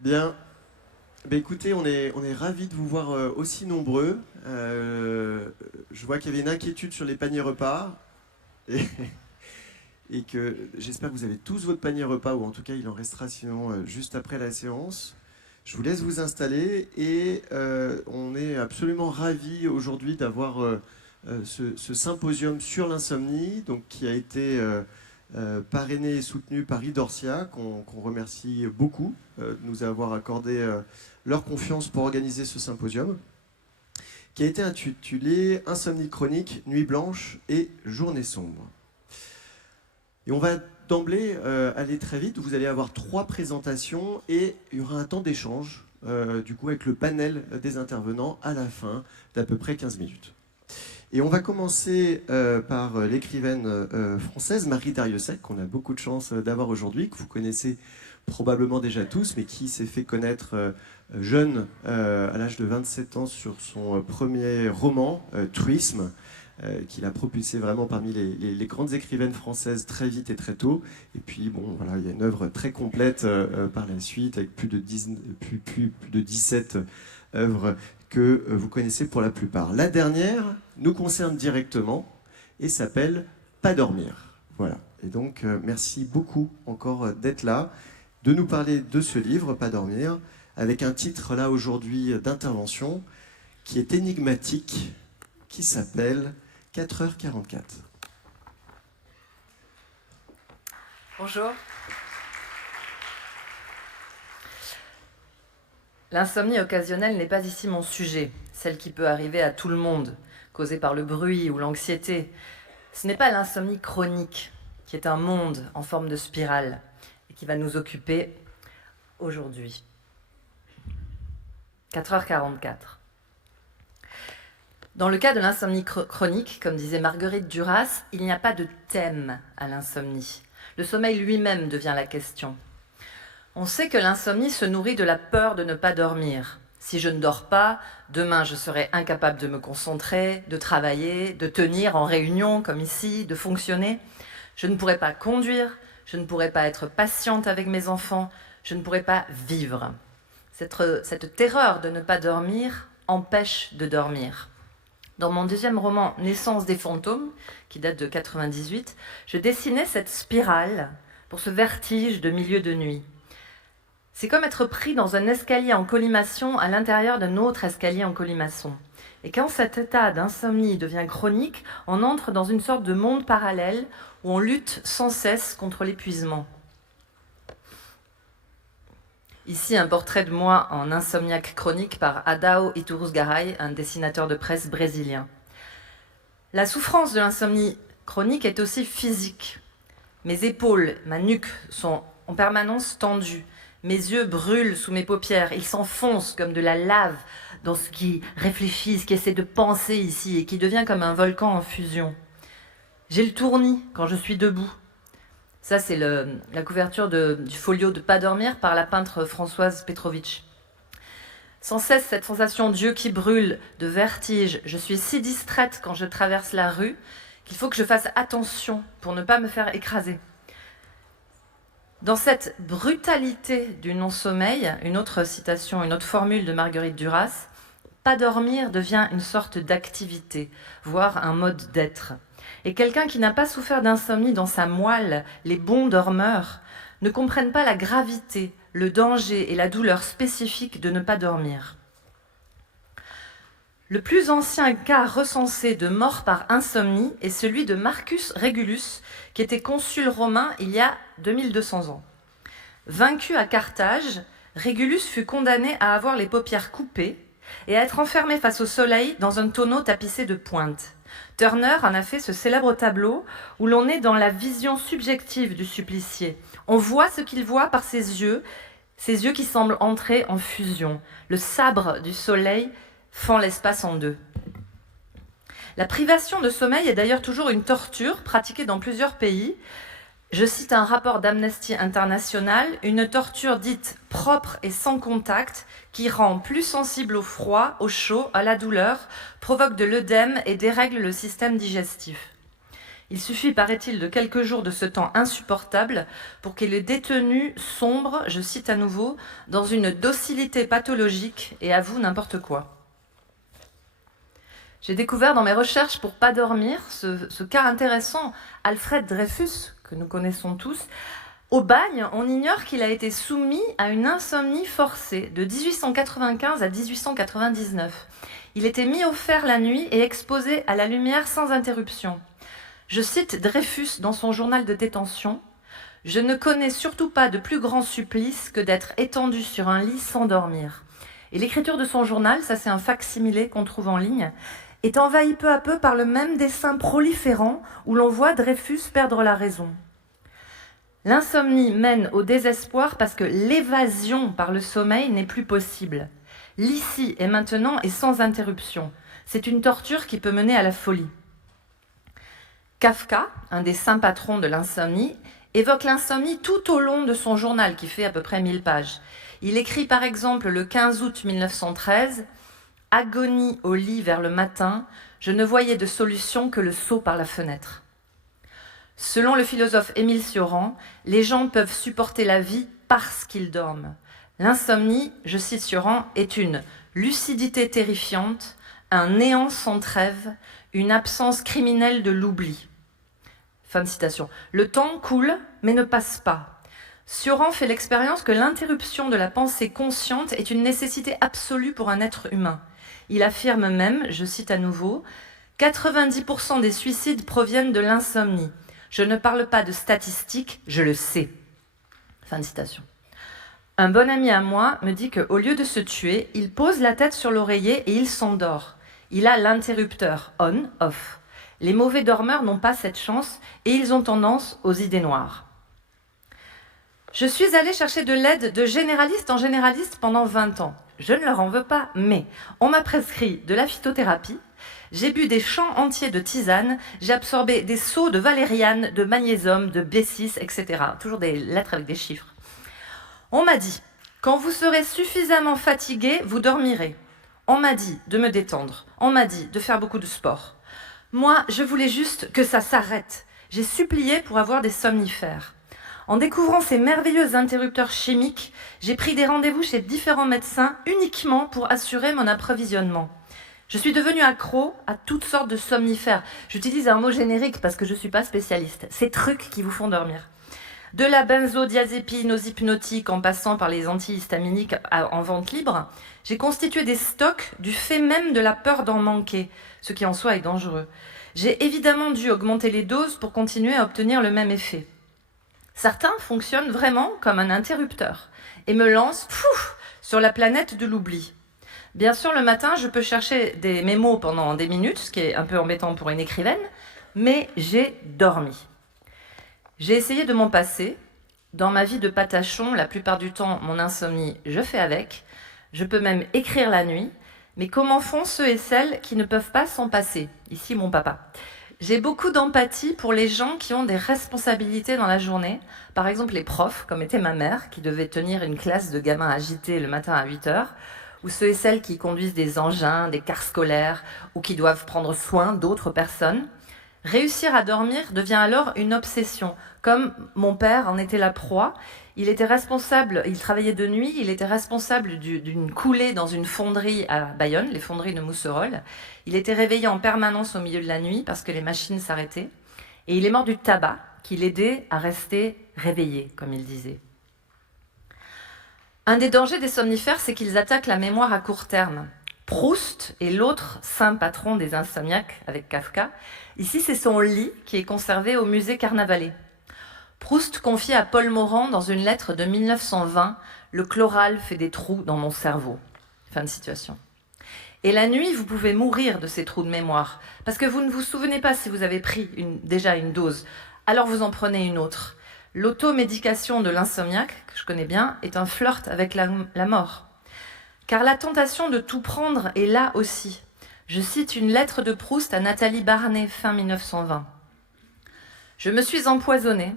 Bien. Écoutez, on est ravis de vous voir aussi nombreux. Je vois qu'il y avait une inquiétude sur les paniers repas et, et que j'espère que vous avez tous votre panier repas, ou en tout cas il en restera sinon juste après la séance. Je vous laisse vous installer et on est absolument ravis aujourd'hui d'avoir ce symposium sur l'insomnie, donc qui a été parrainé et soutenu par Idorsia, qu'on remercie beaucoup de nous avoir accordé leur confiance pour organiser ce symposium, qui a été intitulé Insomnie chronique, nuit blanche et journée sombre. Et on va d'emblée aller très vite. Vous allez avoir 3 présentations et il y aura un temps d'échange, du coup, avec le panel des intervenants à la fin d'à peu près 15 minutes. Et on va commencer par l'écrivaine française Marie Darrieussecq, qu'on a beaucoup de chance d'avoir aujourd'hui, que vous connaissez probablement déjà tous, mais qui s'est fait connaître jeune, à l'âge de 27 ans, sur son premier roman, Truisme, qui l'a propulsé vraiment parmi les grandes écrivaines françaises très vite et très tôt. Et puis, bon, voilà, il y a une œuvre très complète par la suite, avec plus de 17 œuvres que vous connaissez pour la plupart. La dernière nous concerne directement et s'appelle Pas dormir. Voilà. Et donc, merci beaucoup encore d'être là, de nous parler de ce livre, Pas dormir, avec un titre là aujourd'hui d'intervention qui est énigmatique, qui s'appelle 4h44. Bonjour. L'insomnie occasionnelle n'est pas ici mon sujet, celle qui peut arriver à tout le monde, causée par le bruit ou l'anxiété. Ce n'est pas l'insomnie chronique, qui est un monde en forme de spirale et qui va nous occuper aujourd'hui. 4h44. Dans le cas de l'insomnie chronique, comme disait Marguerite Duras, il n'y a pas de thème à l'insomnie. Le sommeil lui-même devient la question. On sait que l'insomnie se nourrit de la peur de ne pas dormir. Si je ne dors pas, demain je serai incapable de me concentrer, de travailler, de tenir en réunion comme ici, de fonctionner. Je ne pourrai pas conduire, je ne pourrai pas être patiente avec mes enfants, je ne pourrai pas vivre. Cette terreur de ne pas dormir empêche de dormir. Dans mon deuxième roman, Naissance des fantômes, qui date de 98, je dessinais cette spirale pour ce vertige de milieu de nuit. C'est comme être pris dans un escalier en colimaçon à l'intérieur d'un autre escalier en colimaçon. Et quand cet état d'insomnie devient chronique, on entre dans une sorte de monde parallèle où on lutte sans cesse contre l'épuisement. Ici, un portrait de moi en insomniaque chronique par Adao Ituruzgaray, un dessinateur de presse brésilien. La souffrance de l'insomnie chronique est aussi physique. Mes épaules, ma nuque sont en permanence tendues. Mes yeux brûlent sous mes paupières. Ils s'enfoncent comme de la lave dans ce qui réfléchit, ce qui essaie de penser ici et qui devient comme un volcan en fusion. J'ai le tournis quand je suis debout. Ça, c'est la couverture du folio de Pas dormir par la peintre Françoise Petrovitch. Sans cesse, cette sensation d'yeux qui brûlent, de vertige. Je suis si distraite quand je traverse la rue qu'il faut que je fasse attention pour ne pas me faire écraser. Dans cette brutalité du non-sommeil, une autre citation, une autre formule de Marguerite Duras, pas dormir devient une sorte d'activité, voire un mode d'être. Et quelqu'un qui n'a pas souffert d'insomnie dans sa moelle, les bons dormeurs, ne comprennent pas la gravité, le danger et la douleur spécifique de ne pas dormir. Le plus ancien cas recensé de mort par insomnie est celui de Marcus Régulus, qui était consul romain il y a 2200 ans. Vaincu à Carthage, Régulus fut condamné à avoir les paupières coupées et à être enfermé face au soleil dans un tonneau tapissé de pointes. Turner en a fait ce célèbre tableau où l'on est dans la vision subjective du supplicié. On voit ce qu'il voit par ses yeux qui semblent entrer en fusion. Le sabre du soleil fend l'espace en deux. La privation de sommeil est d'ailleurs toujours une torture pratiquée dans plusieurs pays. Je cite un rapport d'Amnesty International, une torture dite propre et sans contact qui rend plus sensible au froid, au chaud, à la douleur, provoque de l'œdème et dérègle le système digestif. Il suffit, paraît-il, de quelques jours de ce temps insupportable pour que les détenus sombrent, je cite à nouveau, dans une docilité pathologique et avouent n'importe quoi. J'ai découvert dans mes recherches pour pas dormir ce cas intéressant, Alfred Dreyfus, que nous connaissons tous. Au bagne, on ignore qu'il a été soumis à une insomnie forcée de 1895 à 1899. Il était mis au fer la nuit et exposé à la lumière sans interruption. Je cite Dreyfus dans son journal de détention. « Je ne connais surtout pas de plus grand supplice que d'être étendu sur un lit sans dormir. » Et l'écriture de son journal, ça c'est un fac-similé qu'on trouve en ligne, est envahie peu à peu par le même dessin proliférant où l'on voit Dreyfus perdre la raison. L'insomnie mène au désespoir parce que l'évasion par le sommeil n'est plus possible. L'ici et maintenant est sans interruption. C'est une torture qui peut mener à la folie. Kafka, un des saints patrons de l'insomnie, évoque l'insomnie tout au long de son journal qui fait à peu près 1000 pages. Il écrit par exemple le 15 août 1913 « Agonie au lit vers le matin, je ne voyais de solution que le saut par la fenêtre. » Selon le philosophe Émile Cioran, les gens peuvent supporter la vie parce qu'ils dorment. L'insomnie, je cite Cioran, est une lucidité terrifiante, un néant sans trêve, une absence criminelle de l'oubli. Fin de citation. Le temps coule, mais ne passe pas. Cioran fait l'expérience que l'interruption de la pensée consciente est une nécessité absolue pour un être humain. Il affirme même, je cite à nouveau, « 90% des suicides proviennent de l'insomnie. Je ne parle pas de statistiques, je le sais. » Fin de citation. Un bon ami à moi me dit qu'au lieu de se tuer, il pose la tête sur l'oreiller et il s'endort. Il a l'interrupteur on-off. Les mauvais dormeurs n'ont pas cette chance et ils ont tendance aux idées noires. Je suis allée chercher de l'aide de généraliste en généraliste pendant 20 ans. Je ne leur en veux pas, mais on m'a prescrit de la phytothérapie, j'ai bu des champs entiers de tisane, j'ai absorbé des seaux de valériane, de magnésium, de B6, etc. Toujours des lettres avec des chiffres. On m'a dit, quand vous serez suffisamment fatigué, vous dormirez. On m'a dit de me détendre, on m'a dit de faire beaucoup de sport. Moi, je voulais juste que ça s'arrête. J'ai supplié pour avoir des somnifères. En découvrant ces merveilleux interrupteurs chimiques, j'ai pris des rendez-vous chez différents médecins uniquement pour assurer mon approvisionnement. Je suis devenue accro à toutes sortes de somnifères. J'utilise un mot générique parce que je ne suis pas spécialiste. Ces trucs qui vous font dormir. De la benzodiazépine aux hypnotiques en passant par les antihistaminiques en vente libre, j'ai constitué des stocks du fait même de la peur d'en manquer, ce qui en soi est dangereux. J'ai évidemment dû augmenter les doses pour continuer à obtenir le même effet. Certains fonctionnent vraiment comme un interrupteur et me lancent sur la planète de l'oubli. Bien sûr, le matin, je peux chercher mes mots pendant des minutes, ce qui est un peu embêtant pour une écrivaine, mais j'ai dormi. J'ai essayé de m'en passer. Dans ma vie de patachon, la plupart du temps, mon insomnie, je fais avec. Je peux même écrire la nuit. Mais comment font ceux et celles qui ne peuvent pas s'en passer ? Ici, mon papa. J'ai beaucoup d'empathie pour les gens qui ont des responsabilités dans la journée. Par exemple, les profs, comme était ma mère, qui devait tenir une classe de gamins agités le matin à 8 heures, ou ceux et celles qui conduisent des engins, des cars scolaires, ou qui doivent prendre soin d'autres personnes. Réussir à dormir devient alors une obsession. Comme mon père en était la proie, il était responsable, il travaillait de nuit, il était responsable d'une coulée dans une fonderie à Bayonne, les fonderies de Mousserolles. Il était réveillé en permanence au milieu de la nuit parce que les machines s'arrêtaient. Et il est mort du tabac qui l'aidait à rester réveillé, comme il disait. Un des dangers des somnifères, c'est qu'ils attaquent la mémoire à court terme. Proust est l'autre saint patron des insomniaques avec Kafka. Ici, c'est son lit qui est conservé au musée Carnavalet. Proust confie à Paul Morand dans une lettre de 1920 « Le chloral fait des trous dans mon cerveau ». Fin de citation. Et la nuit, vous pouvez mourir de ces trous de mémoire parce que vous ne vous souvenez pas si vous avez pris déjà une dose. Alors vous en prenez une autre. L'automédication de l'insomniaque, que je connais bien, est un flirt avec la mort. Car la tentation de tout prendre est là aussi. Je cite une lettre de Proust à Nathalie Barnet, fin 1920. « Je me suis empoisonnée,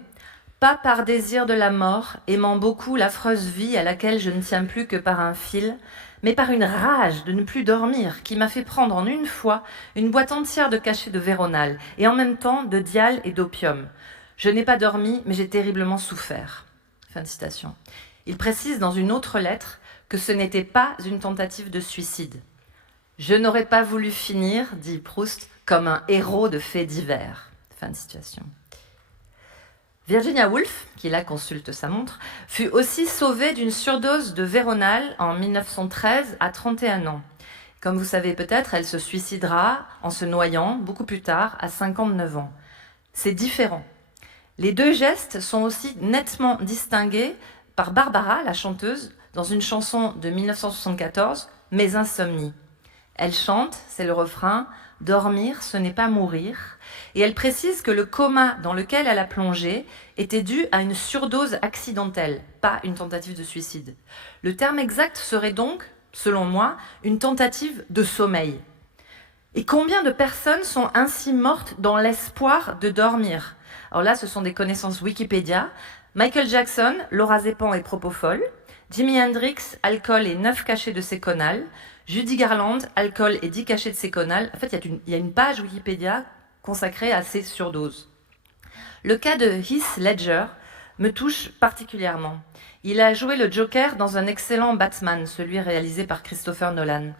Pas par désir de la mort, aimant beaucoup l'affreuse vie à laquelle je ne tiens plus que par un fil, mais par une rage de ne plus dormir qui m'a fait prendre en une fois une boîte entière de cachets de Véronal et en même temps de dial et d'opium. Je n'ai pas dormi, mais j'ai terriblement souffert. » Fin de citation. Il précise dans une autre lettre que ce n'était pas une tentative de suicide. « Je n'aurais pas voulu finir, dit Proust, comme un héros de faits divers. » Fin de citation. Virginia Woolf, qui là consulte sa montre, fut aussi sauvée d'une surdose de Véronal en 1913 à 31 ans. Comme vous savez peut-être, elle se suicidera en se noyant beaucoup plus tard, à 59 ans. C'est différent. Les deux gestes sont aussi nettement distingués par Barbara, la chanteuse, dans une chanson de 1974, « Mes insomnies ». Elle chante, c'est le refrain, « Dormir, ce n'est pas mourir ». Et elle précise que le coma dans lequel elle a plongé était dû à une surdose accidentelle, pas une tentative de suicide. Le terme exact serait donc, selon moi, une tentative de sommeil. Et combien de personnes sont ainsi mortes dans l'espoir de dormir? Alors là, ce sont des connaissances Wikipédia. Michael Jackson, lorazépam et propofol. Jimi Hendrix, alcool et 9 cachets de séconal. Judy Garland, alcool et 10 cachets de séconal. En fait, il y a une page Wikipédia consacrée à ces surdoses. Le cas de Heath Ledger me touche particulièrement. Il a joué le Joker dans un excellent Batman, celui réalisé par Christopher Nolan.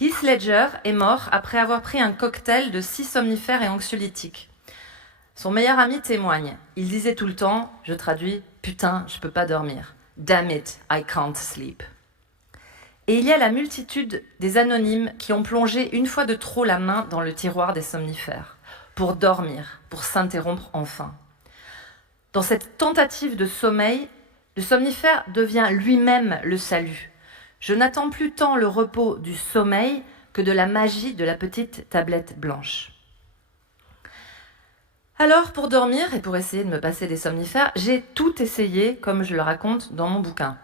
Heath Ledger est mort après avoir pris un cocktail de 6 somnifères et anxiolytiques. Son meilleur ami témoigne. Il disait tout le temps, je traduis, « Putain, je peux pas dormir. Damn it, I can't sleep. » Et il y a la multitude des anonymes qui ont plongé une fois de trop la main dans le tiroir des somnifères, pour dormir, pour s'interrompre enfin. Dans cette tentative de sommeil, le somnifère devient lui-même le salut. Je n'attends plus tant le repos du sommeil que de la magie de la petite tablette blanche. Alors, pour dormir et pour essayer de me passer des somnifères, j'ai tout essayé, comme je le raconte dans mon bouquin.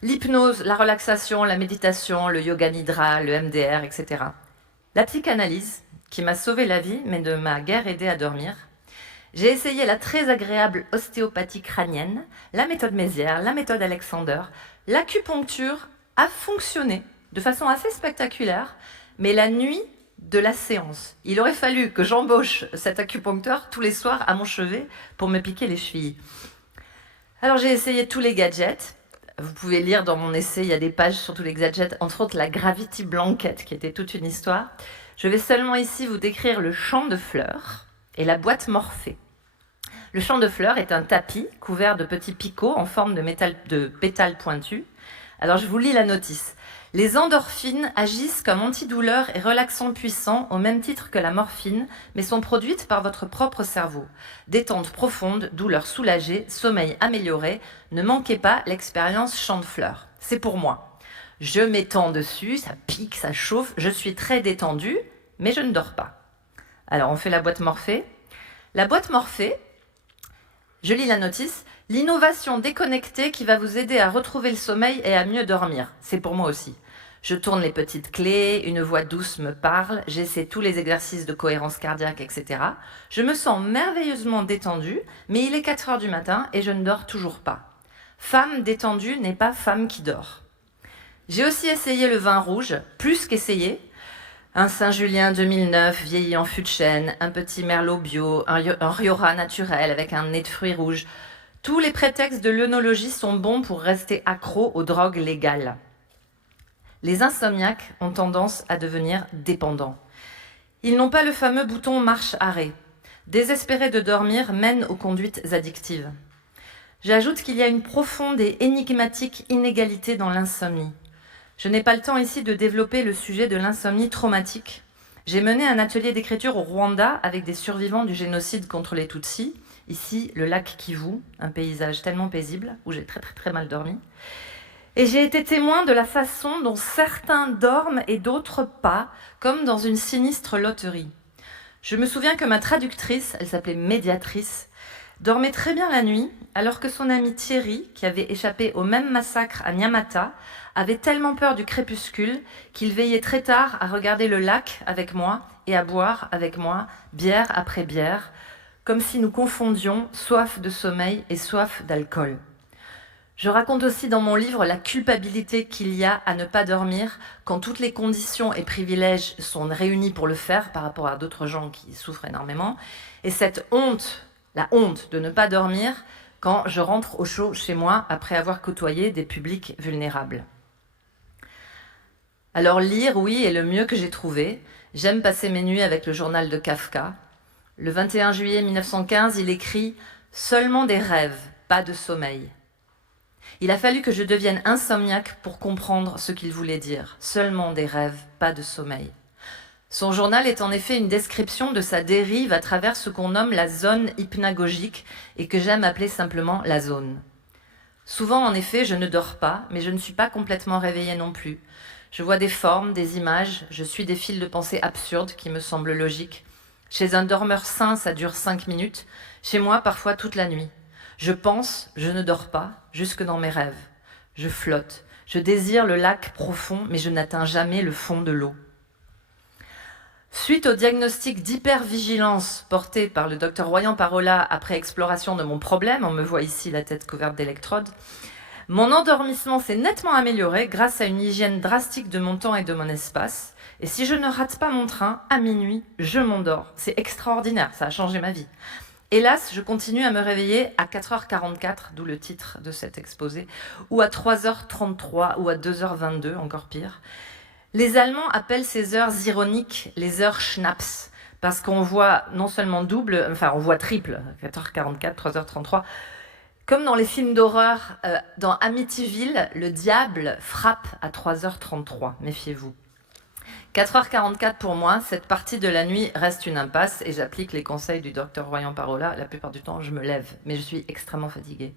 L'hypnose, la relaxation, la méditation, le yoga nidra, le MDR, etc. La psychanalyse, qui m'a sauvé la vie, mais ne m'a guère aidé à dormir. J'ai essayé la très agréable ostéopathie crânienne, la méthode Mézières, la méthode Alexander. L'acupuncture a fonctionné de façon assez spectaculaire, mais la nuit de la séance, il aurait fallu que j'embauche cet acupuncteur tous les soirs à mon chevet pour me piquer les chevilles. Alors j'ai essayé tous les gadgets. Vous pouvez lire dans mon essai, il y a des pages sur tous les gadgets, entre autres la Gravity Blanket, qui était toute une histoire. Je vais seulement ici vous décrire le champ de fleurs et la boîte Morphée. Le champ de fleurs est un tapis couvert de petits picots en forme de pétales pointus. Alors je vous lis la notice. Les endorphines agissent comme antidouleurs et relaxants puissants au même titre que la morphine, mais sont produites par votre propre cerveau. Détente profonde, douleur soulagée, sommeil amélioré. Ne manquez pas l'expérience champ de fleurs. C'est pour moi. Je m'étends dessus, ça pique, ça chauffe, je suis très détendue, mais je ne dors pas. Alors on fait la boîte Morphée. La boîte Morphée, je lis la notice, l'innovation déconnectée qui va vous aider à retrouver le sommeil et à mieux dormir. C'est pour moi aussi. Je tourne les petites clés, une voix douce me parle, j'essaie tous les exercices de cohérence cardiaque, etc. Je me sens merveilleusement détendue, mais il est 4 heures du matin et je ne dors toujours pas. Femme détendue n'est pas femme qui dort. J'ai aussi essayé le vin rouge, plus qu'essayé. Un Saint-Julien 2009 vieilli en fût de chêne, un petit merlot bio, un Rioja naturel avec un nez de fruits rouges. Tous les prétextes de l'œnologie sont bons pour rester accro aux drogues légales. Les insomniaques ont tendance à devenir dépendants. Ils n'ont pas le fameux bouton marche-arrêt. Désespérer de dormir mène aux conduites addictives. J'ajoute qu'il y a une profonde et énigmatique inégalité dans l'insomnie. Je n'ai pas le temps ici de développer le sujet de l'insomnie traumatique. J'ai mené un atelier d'écriture au Rwanda avec des survivants du génocide contre les Tutsis. Ici, le lac Kivu, un paysage tellement paisible où j'ai très mal dormi. Et j'ai été témoin de la façon dont certains dorment et d'autres pas, comme dans une sinistre loterie. Je me souviens que ma traductrice, elle s'appelait Médiatrice, dormait très bien la nuit, alors que son ami Thierry, qui avait échappé au même massacre à Nyamata, avait tellement peur du crépuscule qu'il veillait très tard à regarder le lac avec moi et à boire avec moi, bière après bière, comme si nous confondions soif de sommeil et soif d'alcool. Je raconte aussi dans mon livre la culpabilité qu'il y a à ne pas dormir quand toutes les conditions et privilèges sont réunis pour le faire par rapport à d'autres gens qui souffrent énormément. Et cette honte, la honte de ne pas dormir quand je rentre au chaud chez moi après avoir côtoyé des publics vulnérables. Alors lire, oui, est le mieux que j'ai trouvé. J'aime passer mes nuits avec le journal de Kafka. Le 21 juillet 1915, il écrit « Seulement des rêves, pas de sommeil ». Il a fallu que je devienne insomniaque pour comprendre ce qu'il voulait dire. Seulement des rêves, pas de sommeil. Son journal est en effet une description de sa dérive à travers ce qu'on nomme la zone hypnagogique et que j'aime appeler simplement la zone. Souvent, en effet, je ne dors pas, mais je ne suis pas complètement réveillée non plus. Je vois des formes, des images, je suis des fils de pensée absurdes qui me semblent logiques. Chez un dormeur sain, ça dure 5 minutes. Chez moi, parfois toute la nuit. Je pense, je ne dors pas, jusque dans mes rêves. Je flotte, je désire le lac profond, mais je n'atteins jamais le fond de l'eau. Suite au diagnostic d'hypervigilance porté par le docteur Royan-Parola après exploration de mon problème, on me voit ici la tête couverte d'électrodes, mon endormissement s'est nettement amélioré grâce à une hygiène drastique de mon temps et de mon espace. Et si je ne rate pas mon train, à minuit, je m'endors. C'est extraordinaire, ça a changé ma vie. Hélas, je continue à me réveiller à 4h44, d'où le titre de cet exposé, ou à 3h33, ou à 2h22, encore pire. Les Allemands appellent ces heures ironiques les heures Schnaps, parce qu'on voit non seulement double, enfin on voit triple, 4h44, 3h33. Comme dans les films d'horreur, dans Amityville, le diable frappe à 3h33, méfiez-vous. 4h44 pour moi, cette partie de la nuit reste une impasse et j'applique les conseils du docteur Royan-Parola. La plupart du temps, je me lève, mais je suis extrêmement fatiguée.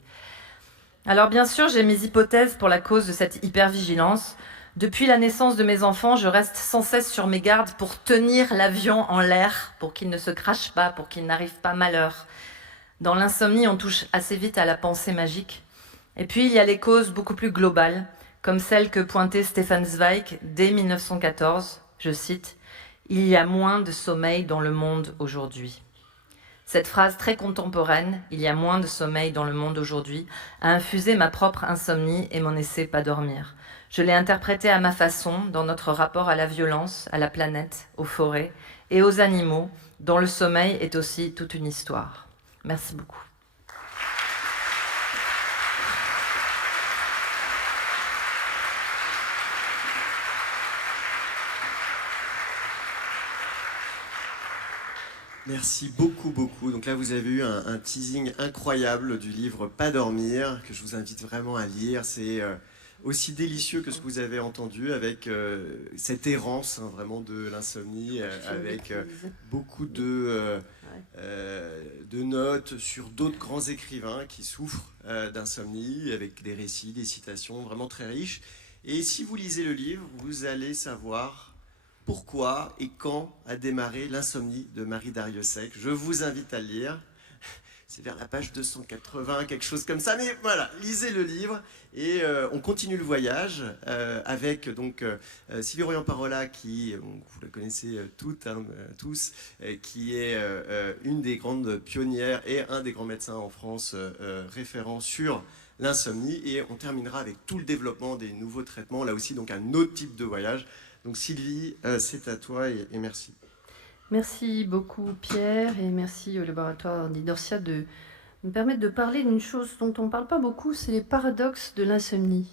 Alors bien sûr, j'ai mes hypothèses pour la cause de cette hypervigilance. Depuis la naissance de mes enfants, je reste sans cesse sur mes gardes pour tenir l'avion en l'air, pour qu'il ne se crache pas, pour qu'il n'arrive pas malheur. Dans l'insomnie, on touche assez vite à la pensée magique. Et puis, il y a les causes beaucoup plus globales, comme celle que pointait Stefan Zweig dès 1914. Je cite, « Il y a moins de sommeil dans le monde aujourd'hui ». Cette phrase très contemporaine, « Il y a moins de sommeil dans le monde aujourd'hui », a infusé ma propre insomnie et mon essai Pas dormir. Je l'ai interprétée à ma façon dans notre rapport à la violence, à la planète, aux forêts et aux animaux, dont le sommeil est aussi toute une histoire. Merci beaucoup. Merci beaucoup, beaucoup. Donc là, vous avez eu un teasing incroyable du livre Pas dormir, que je vous invite vraiment à lire. C'est aussi délicieux que ce que vous avez entendu, avec cette errance vraiment de l'insomnie, avec beaucoup de notes sur d'autres grands écrivains qui souffrent d'insomnie, avec des récits, des citations vraiment très riches. Et si vous lisez le livre, vous allez savoir pourquoi et quand a démarré l'insomnie de Marie Darrieussecq. Je vous invite à le lire. C'est vers la page 280, quelque chose comme ça. Mais voilà, lisez le livre et on continue le voyage avec donc Sylvie Royan-Parola, qui, vous la connaissez toutes, hein, tous, qui est une des grandes pionnières et un des grands médecins en France référents sur l'insomnie. Et on terminera avec tout le développement des nouveaux traitements, là aussi donc un autre type de voyage. Donc Sylvie, c'est à toi et merci. Merci beaucoup Pierre et merci au laboratoire d'Idorsia de me permettre de parler d'une chose dont on ne parle pas beaucoup, c'est les paradoxes de l'insomnie.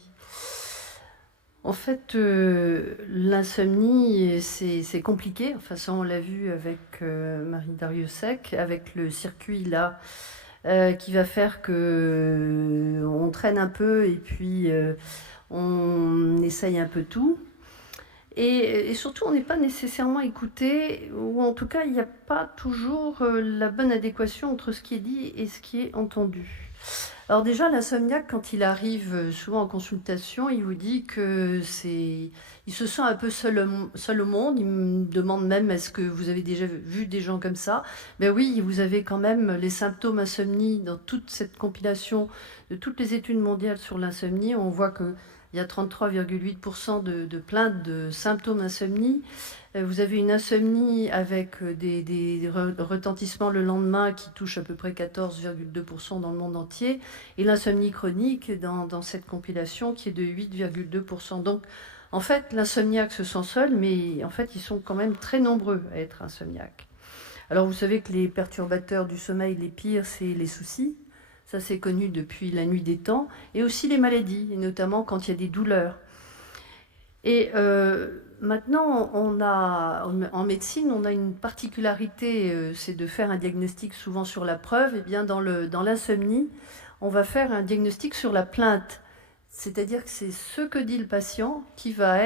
En fait, l'insomnie, c'est compliqué. Enfin, ça, on l'a vu avec Marie Darrieussecq, avec le circuit là, qui va faire que on traîne un peu et puis on essaye un peu tout. Et surtout, on n'est pas nécessairement écouté, ou en tout cas, il n'y a pas toujours la bonne adéquation entre ce qui est dit et ce qui est entendu. Alors déjà, l'insomniaque, quand il arrive souvent en consultation, il vous dit que il se sent un peu seul au monde. Il me demande même, est-ce que vous avez déjà vu des gens comme ça? Ben oui, vous avez quand même les symptômes insomnie dans toute cette compilation de toutes les études mondiales sur l'insomnie. On voit que il y a 33,8% de plaintes de symptômes d'insomnie. Vous avez une insomnie avec des retentissements le lendemain qui touchent à peu près 14,2% dans le monde entier, et l'insomnie chronique dans cette compilation qui est de 8,2%. Donc, en fait, l'insomniaque se sent seul, mais en fait, ils sont quand même très nombreux à être insomniaques. Alors, vous savez que les perturbateurs du sommeil, les pires, c'est les soucis. Ça, c'est connu depuis la nuit des temps. Et aussi les maladies, et notamment quand il y a des douleurs. Et maintenant, en médecine, on a une particularité, c'est de faire un diagnostic souvent sur la preuve. Et bien, dans l'insomnie, on va faire un diagnostic sur la plainte. C'est-à-dire que c'est ce que dit le patient qui va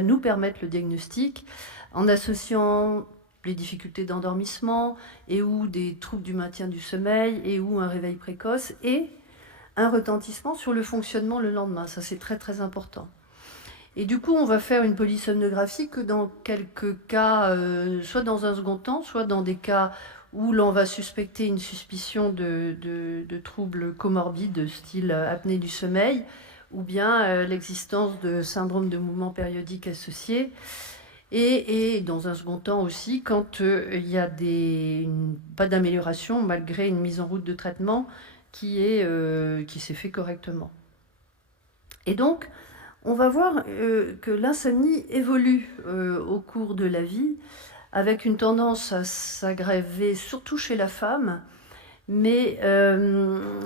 nous permettre le diagnostic en associant les difficultés d'endormissement et ou des troubles du maintien du sommeil et ou un réveil précoce et un retentissement sur le fonctionnement le lendemain. Ça, c'est très très important. Et du coup, on va faire une polysomnographie que dans quelques cas, soit dans un second temps, soit dans des cas où l'on va suspecter une suspicion de troubles comorbides de style apnée du sommeil, ou bien l'existence de syndrome de mouvement périodique associé. Et dans un second temps aussi, quand il y a pas d'amélioration malgré une mise en route de traitement qui s'est fait correctement. Et donc, on va voir que l'insomnie évolue au cours de la vie, avec une tendance à s'aggraver surtout chez la femme, mais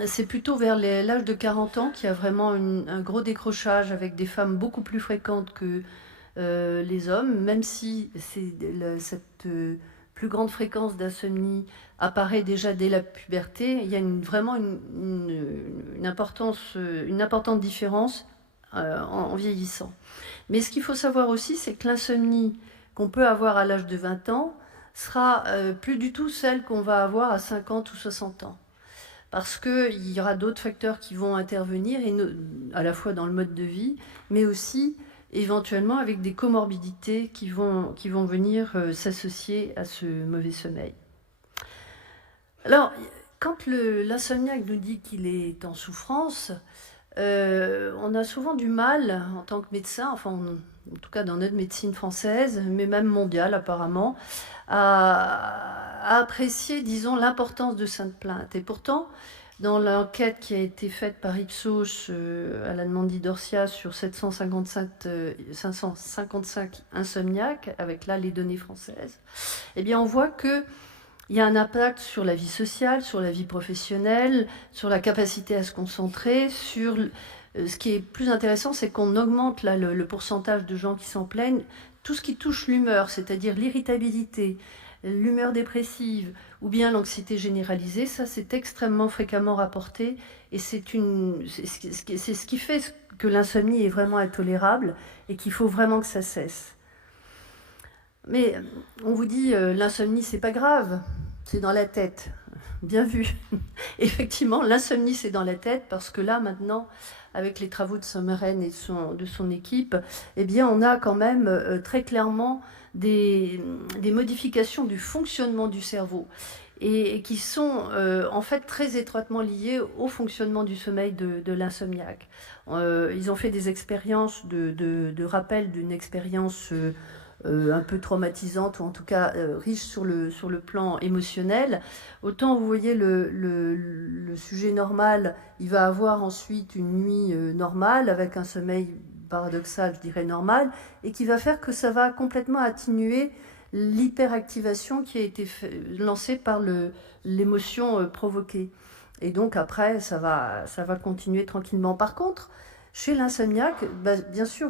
c'est plutôt vers l'âge de 40 ans qu'il y a vraiment un gros décrochage avec des femmes beaucoup plus fréquentes que les hommes, même si cette plus grande fréquence d'insomnie apparaît déjà dès la puberté. Il y a vraiment une importante différence en vieillissant. Mais ce qu'il faut savoir aussi, c'est que l'insomnie qu'on peut avoir à l'âge de 20 ans sera plus du tout celle qu'on va avoir à 50 ou 60 ans. Parce qu'il y aura d'autres facteurs qui vont intervenir, à la fois dans le mode de vie, mais aussi éventuellement avec des comorbidités qui vont venir s'associer à ce mauvais sommeil. Alors, quand l'insomniaque nous dit qu'il est en souffrance, on a souvent du mal, en tant que médecin, enfin en tout cas dans notre médecine française, mais même mondiale apparemment, à apprécier, disons, l'importance de cette plainte. Et pourtant, dans l'enquête qui a été faite par Ipsos à la demande d'Idorsia sur 555 insomniaques, avec là les données françaises, eh bien on voit qu'il y a un impact sur la vie sociale, sur la vie professionnelle, sur la capacité à se concentrer, sur ce qui est plus intéressant, c'est qu'on augmente là, le pourcentage de gens qui s'en plaignent, tout ce qui touche l'humeur, c'est-à-dire l'irritabilité, l'humeur dépressive ou bien l'anxiété généralisée, ça c'est extrêmement fréquemment rapporté et c'est ce qui fait que l'insomnie est vraiment intolérable et qu'il faut vraiment que ça cesse. Mais on vous dit l'insomnie c'est pas grave, c'est dans la tête. Bien vu. Effectivement, l'insomnie c'est dans la tête parce que là maintenant, avec les travaux de Sommeren et de son équipe, eh bien on a quand même très clairement des modifications du fonctionnement du cerveau et qui sont en fait très étroitement liées au fonctionnement du sommeil de l'insomniaque. Ils ont fait des expériences de rappel d'une expérience un peu traumatisante ou en tout cas riche sur le plan émotionnel. Autant vous voyez le sujet normal, il va avoir ensuite une nuit normale avec un sommeil paradoxal, je dirais normal, et qui va faire que ça va complètement atténuer l'hyperactivation qui a été lancée par l'émotion provoquée. Et donc après, ça va continuer tranquillement. Par contre, chez l'insomniaque, bien sûr,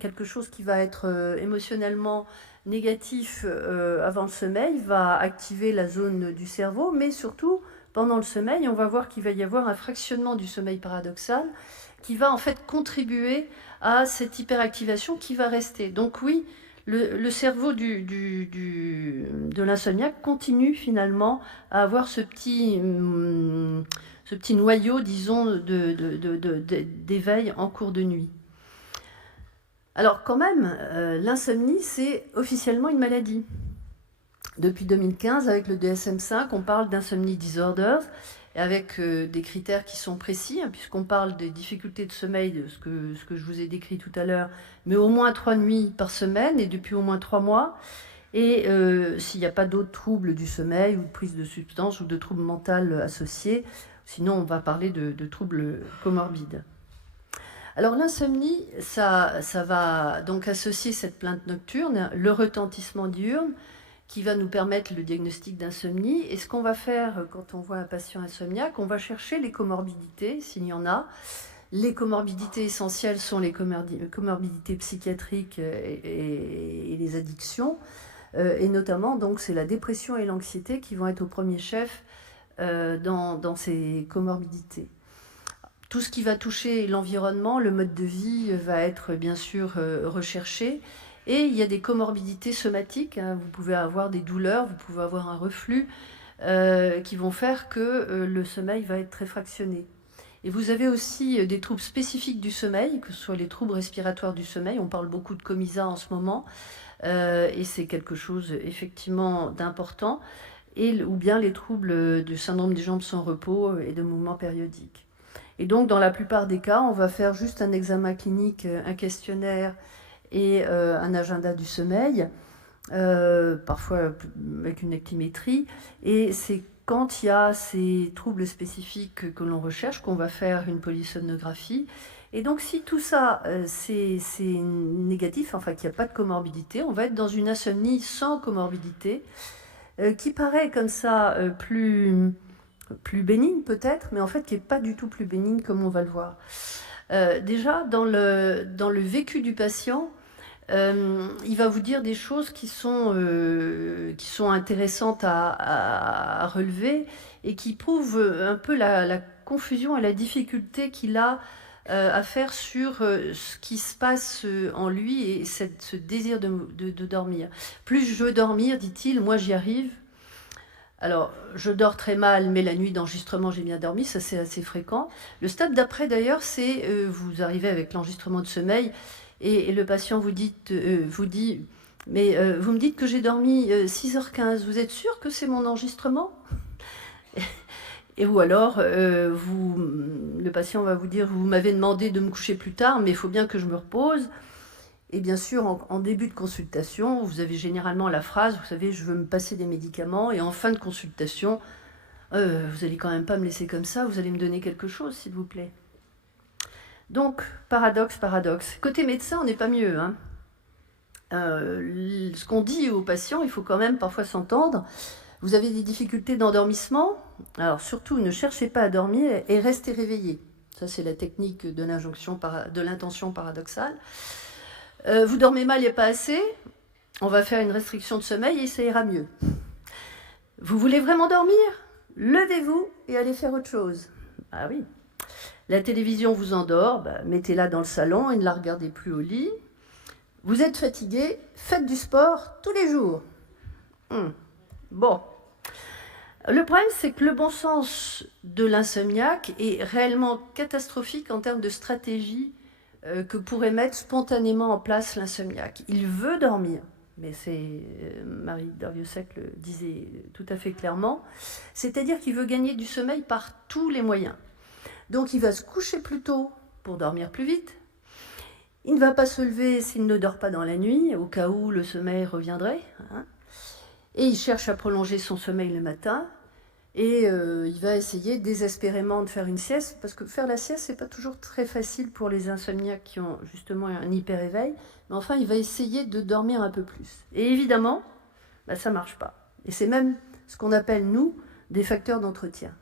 quelque chose qui va être émotionnellement négatif avant le sommeil va activer la zone du cerveau, mais surtout, pendant le sommeil, on va voir qu'il va y avoir un fractionnement du sommeil paradoxal qui va en fait contribuer à cette hyperactivation qui va rester. Donc oui, le cerveau de l'insomniaque continue finalement à avoir ce petit noyau, disons, d'éveil en cours de nuit. Alors quand même, l'insomnie, c'est officiellement une maladie. Depuis 2015, avec le DSM-5, on parle d'insomnie disorders. avec des critères qui sont précis, hein, puisqu'on parle des difficultés de sommeil, de ce que je vous ai décrit tout à l'heure, mais au moins 3 nuits par semaine et depuis au moins 3 mois. Et s'il n'y a pas d'autres troubles du sommeil ou de prise de substances ou de troubles mentaux associés, sinon on va parler de troubles comorbides. Alors l'insomnie, ça va donc associer cette plainte nocturne, le retentissement diurne, qui va nous permettre le diagnostic d'insomnie. Et ce qu'on va faire quand on voit un patient insomniaque, on va chercher les comorbidités, s'il y en a. Les comorbidités essentielles sont les comorbidités psychiatriques et les addictions. Et notamment, donc, c'est la dépression et l'anxiété qui vont être au premier chef dans ces comorbidités. Tout ce qui va toucher l'environnement, le mode de vie, va être bien sûr recherché. Et il y a des comorbidités somatiques, hein. Vous pouvez avoir des douleurs, vous pouvez avoir un reflux qui vont faire que le sommeil va être très fractionné. Et vous avez aussi des troubles spécifiques du sommeil, que ce soit les troubles respiratoires du sommeil. On parle beaucoup de COMISA en ce moment, et c'est quelque chose effectivement d'important. Ou bien les troubles du syndrome des jambes sans repos et de mouvements périodiques. Et donc, dans la plupart des cas, on va faire juste un examen clinique, un questionnaire et un agenda du sommeil, parfois avec une actimétrie. Et c'est quand il y a ces troubles spécifiques que l'on recherche qu'on va faire une polysomnographie. Et donc, si tout ça, c'est négatif, enfin qu'il n'y a pas de comorbidité, on va être dans une insomnie sans comorbidité, qui paraît comme ça plus bénigne peut-être, mais en fait qui n'est pas du tout plus bénigne comme on va le voir. Déjà, dans le vécu du patient, il va vous dire des choses qui sont intéressantes à relever et qui prouvent un peu la confusion et la difficulté qu'il a à faire sur ce qui se passe en lui et ce désir de dormir. Plus je veux dormir, dit-il, moi j'y arrive. Alors, je dors très mal, mais la nuit d'enregistrement, j'ai bien dormi, ça c'est assez fréquent. Le stade d'après, d'ailleurs, c'est vous arrivez avec l'enregistrement de sommeil et le patient vous dit, mais vous me dites que j'ai dormi 6h15, vous êtes sûr que c'est mon enregistrement ? Ou alors, le patient va vous dire, vous m'avez demandé de me coucher plus tard, mais il faut bien que je me repose. Et bien sûr, en début de consultation, vous avez généralement la phrase, vous savez, je veux me passer des médicaments, et en fin de consultation, vous allez quand même pas me laisser comme ça, vous allez me donner quelque chose, s'il vous plaît. Donc, paradoxe. Côté médecin, on n'est pas mieux, hein. Ce qu'on dit aux patients, il faut quand même parfois s'entendre. Vous avez des difficultés d'endormissement, alors surtout, ne cherchez pas à dormir et restez réveillé. Ça, c'est la technique de l'intention paradoxale. Vous dormez mal, il n'y a pas assez, on va faire une restriction de sommeil et ça ira mieux. Vous voulez vraiment dormir ? Levez-vous et allez faire autre chose. Ah oui. La télévision vous endort, mettez-la dans le salon et ne la regardez plus au lit. Vous êtes fatigué, faites du sport tous les jours. Bon. Le problème, c'est que le bon sens de l'insomniaque est réellement catastrophique en termes de stratégie que pourrait mettre spontanément en place l'insomniaque. Il veut dormir, mais Marie Darrieussecq le disait tout à fait clairement, c'est-à-dire qu'il veut gagner du sommeil par tous les moyens. Donc il va se coucher plus tôt pour dormir plus vite. Il ne va pas se lever s'il ne dort pas dans la nuit, au cas où le sommeil reviendrait, hein. Et il cherche à prolonger son sommeil le matin. Et il va essayer désespérément de faire une sieste, parce que faire la sieste, c'est pas toujours très facile pour les insomniaques qui ont justement un hyper-éveil. Mais enfin, il va essayer de dormir un peu plus. Et évidemment, ça marche pas. Et c'est même ce qu'on appelle, nous, des facteurs d'entretien.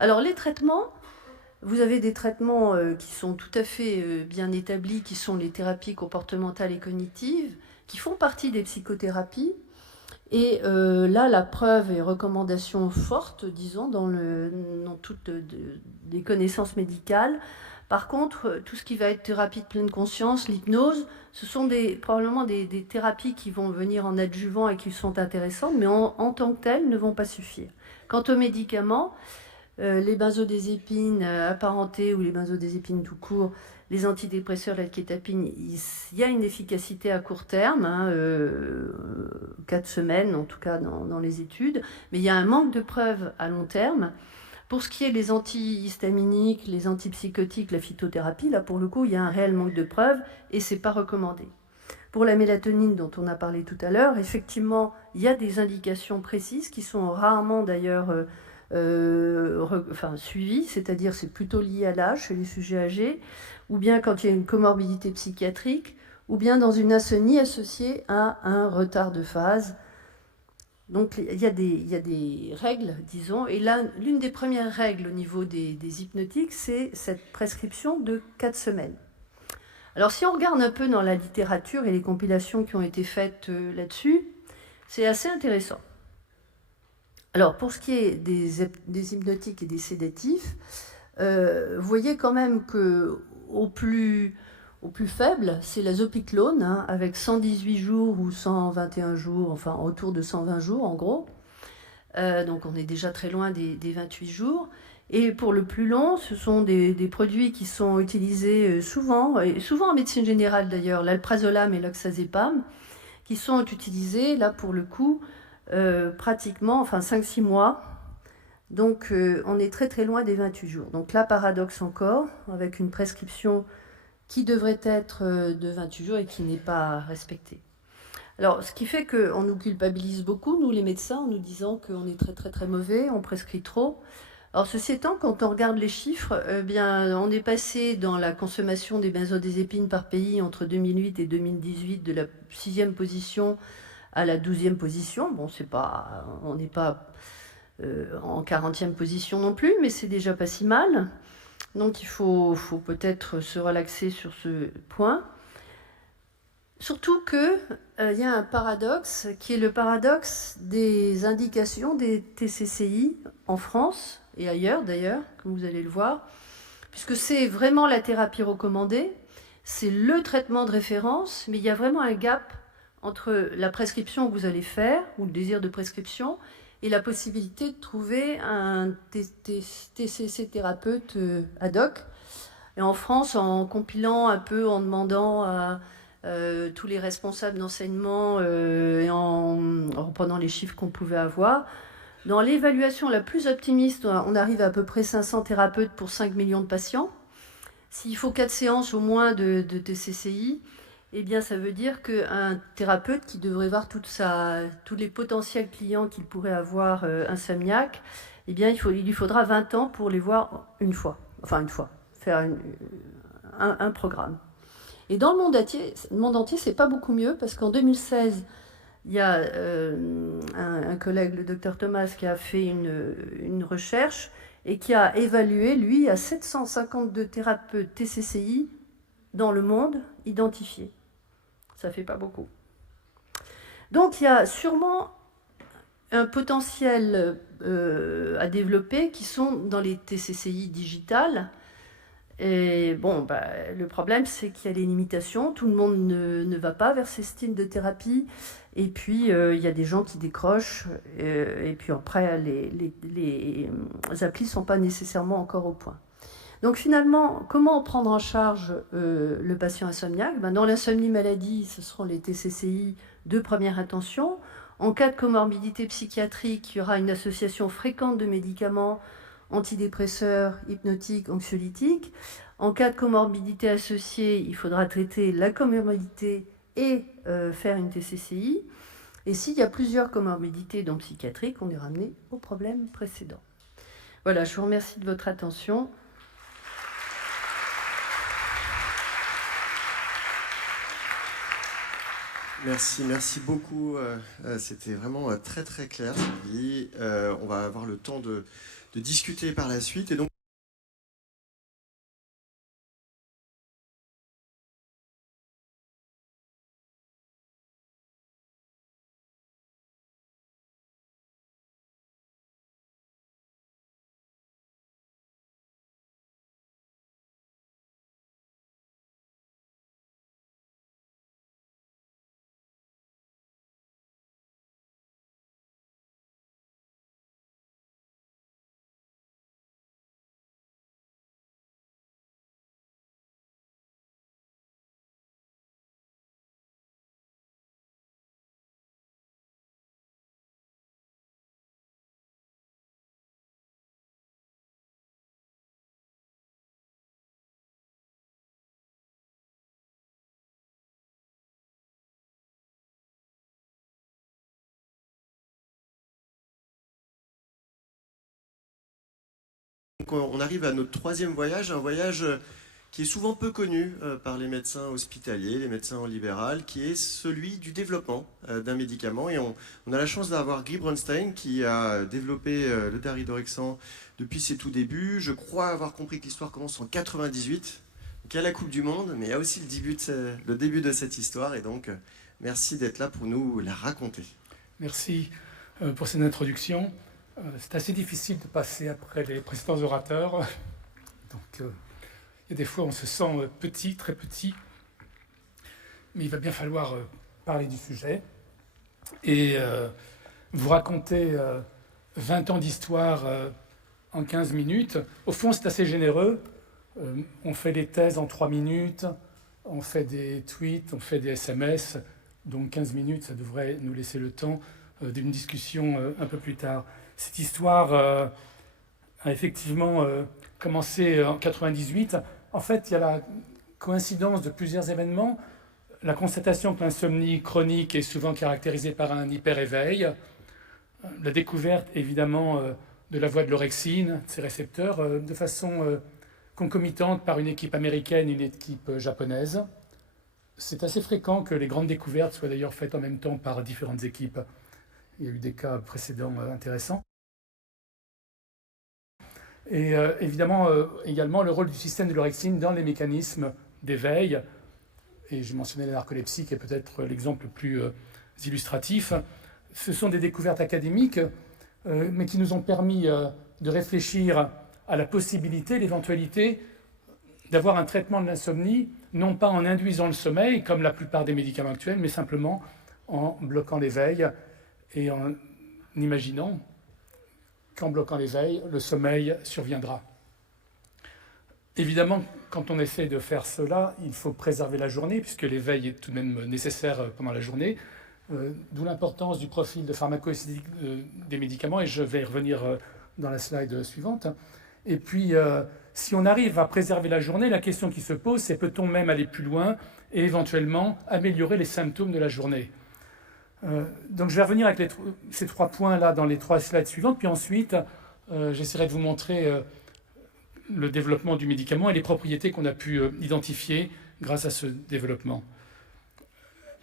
Alors, les traitements, vous avez des traitements qui sont tout à fait bien établis, qui sont les thérapies comportementales et cognitives, qui font partie des psychothérapies. Et là, la preuve et recommandation forte, disons, dans toutes les connaissances médicales. Par contre, tout ce qui va être thérapie de pleine conscience, l'hypnose, ce sont probablement des thérapies qui vont venir en adjuvant et qui sont intéressantes, mais en tant que telles ne vont pas suffire. Quant aux médicaments, les benzodiazépines apparentés ou les benzodiazépines tout court, les antidépresseurs, la kétapine, il y a une efficacité à court terme, 4 semaines en tout cas dans les études, mais il y a un manque de preuves à long terme. Pour ce qui est des antihistaminiques, les antipsychotiques, la phytothérapie, là pour le coup, il y a un réel manque de preuves et c'est pas recommandé. Pour la mélatonine dont on a parlé tout à l'heure, effectivement, il y a des indications précises qui sont rarement d'ailleurs suivies, c'est-à-dire c'est plutôt lié à l'âge chez les sujets âgés, ou bien quand il y a une comorbidité psychiatrique, ou bien dans une insomnie associée à un retard de phase. Donc il y a des règles, disons, et là, l'une des premières règles au niveau des hypnotiques, c'est cette prescription de 4 semaines. Alors si on regarde un peu dans la littérature et les compilations qui ont été faites là-dessus, c'est assez intéressant. Alors pour ce qui est des hypnotiques et des sédatifs, vous voyez quand même qu'au plus faible, c'est la zopiclone, avec 118 jours ou 121 jours, enfin autour de 120 jours en gros. Donc on est déjà très loin des 28 jours. Et pour le plus long, ce sont des produits qui sont utilisés souvent, et souvent en médecine générale d'ailleurs, l'alprazolam et l'oxazépam, qui sont utilisés là pour le coup pratiquement 5-6 mois. Donc on est très très loin des 28 jours. Donc là, paradoxe encore, avec une prescription qui devrait être de 28 jours et qui n'est pas respectée. Alors, ce qui fait qu'on nous culpabilise beaucoup, nous les médecins, en nous disant qu'on est très très très mauvais, on prescrit trop. Alors, ceci étant, quand on regarde les chiffres, on est passé dans la consommation des benzodiazépines par pays entre 2008 et 2018 de la 6e position à la 12e position. Bon, on n'est pas en 40e position non plus, mais c'est déjà pas si mal. Donc, il faut peut-être se relaxer sur ce point. Surtout qu'il y a un paradoxe qui est le paradoxe des indications des TCCI en France et ailleurs d'ailleurs, comme vous allez le voir, puisque c'est vraiment la thérapie recommandée, c'est le traitement de référence, mais il y a vraiment un gap entre la prescription que vous allez faire, ou le désir de prescription, et la possibilité de trouver un TCC thérapeute ad hoc. Et en France, en compilant un peu, en demandant à tous les responsables d'enseignement et en reprenant les chiffres qu'on pouvait avoir, dans l'évaluation la plus optimiste, on arrive à peu près 500 thérapeutes pour 5 millions de patients. S'il faut 4 séances au moins de TCCI, eh bien ça veut dire qu'un thérapeute qui devrait voir tous les potentiels clients qu'il pourrait avoir insomniaques, eh bien il lui faudra 20 ans pour les voir une fois, faire un programme. Et dans le monde entier, c'est pas beaucoup mieux parce qu'en 2016, il y a un collègue, le docteur Thomas, qui a fait une recherche et qui a évalué, lui, à 752 thérapeutes TCCI dans le monde identifiés. Ça fait pas beaucoup. Donc il y a sûrement un potentiel à développer qui sont dans les TCCI digitales. Et bon, le problème, c'est qu'il y a des limitations. Tout le monde ne va pas vers ces styles de thérapie. Et puis, il y a des gens qui décrochent. Et puis après, les applis ne sont pas nécessairement encore au point. Donc finalement, comment prendre en charge le patient insomniaque ? Dans l'insomnie maladie, ce seront les TCCI de première intention. En cas de comorbidité psychiatrique, il y aura une association fréquente de médicaments antidépresseurs, hypnotiques, anxiolytiques. En cas de comorbidité associée, il faudra traiter la comorbidité et faire une TCCI. Et s'il y a plusieurs comorbidités, dont psychiatriques, on est ramené au problème précédent. Voilà, je vous remercie de votre attention. Merci beaucoup. C'était vraiment très très clair, Sylvie. On va avoir le temps de discuter par la suite. Et donc donc on arrive à notre troisième voyage, un voyage qui est souvent peu connu par les médecins hospitaliers, les médecins en libéral, qui est celui du développement d'un médicament. Et on a la chance d'avoir Guy Bronstein qui a développé le daridorexant depuis ses tout débuts. Je crois avoir compris que l'histoire commence en 98. Donc il y a la Coupe du Monde, mais il y a aussi le début de cette histoire. Et donc, merci d'être là pour nous la raconter. Merci pour cette introduction. C'est assez difficile de passer après les précédents orateurs. Donc, il y a des fois, on se sent petit, très petit. Mais il va bien falloir parler du sujet. Et vous raconter 20 ans d'histoire en 15 minutes. Au fond, c'est assez généreux. On fait des thèses en 3 minutes, on fait des tweets, on fait des SMS. Donc 15 minutes, ça devrait nous laisser le temps d'une discussion un peu plus tard. Cette histoire a effectivement commencé en 98. En fait, il y a la coïncidence de plusieurs événements. La constatation que l'insomnie chronique est souvent caractérisée par un hyper-éveil. La découverte, évidemment, de la voie de l'orexine, de ses récepteurs, de façon concomitante par une équipe américaine et une équipe japonaise. C'est assez fréquent que les grandes découvertes soient d'ailleurs faites en même temps par différentes équipes. Il y a eu des cas précédents intéressants. Et évidemment, également, le rôle du système de l'orexine dans les mécanismes d'éveil. Et je mentionnais la narcolepsie, qui est peut-être l'exemple le plus illustratif. Ce sont des découvertes académiques, mais qui nous ont permis de réfléchir à la possibilité, l'éventualité d'avoir un traitement de l'insomnie, non pas en induisant le sommeil, comme la plupart des médicaments actuels, mais simplement en bloquant l'éveil et en imaginant qu'en bloquant l'éveil, le sommeil surviendra. Évidemment, quand on essaie de faire cela, il faut préserver la journée, puisque l'éveil est tout de même nécessaire pendant la journée, d'où l'importance du profil de pharmacocinétique des médicaments, et je vais y revenir dans la slide suivante. Et puis, si on arrive à préserver la journée, la question qui se pose, c'est peut-on même aller plus loin et éventuellement améliorer les symptômes de la journée. Donc je vais revenir avec ces 3 points-là dans les 3 slides suivantes, puis ensuite j'essaierai de vous montrer le développement du médicament et les propriétés qu'on a pu identifier grâce à ce développement.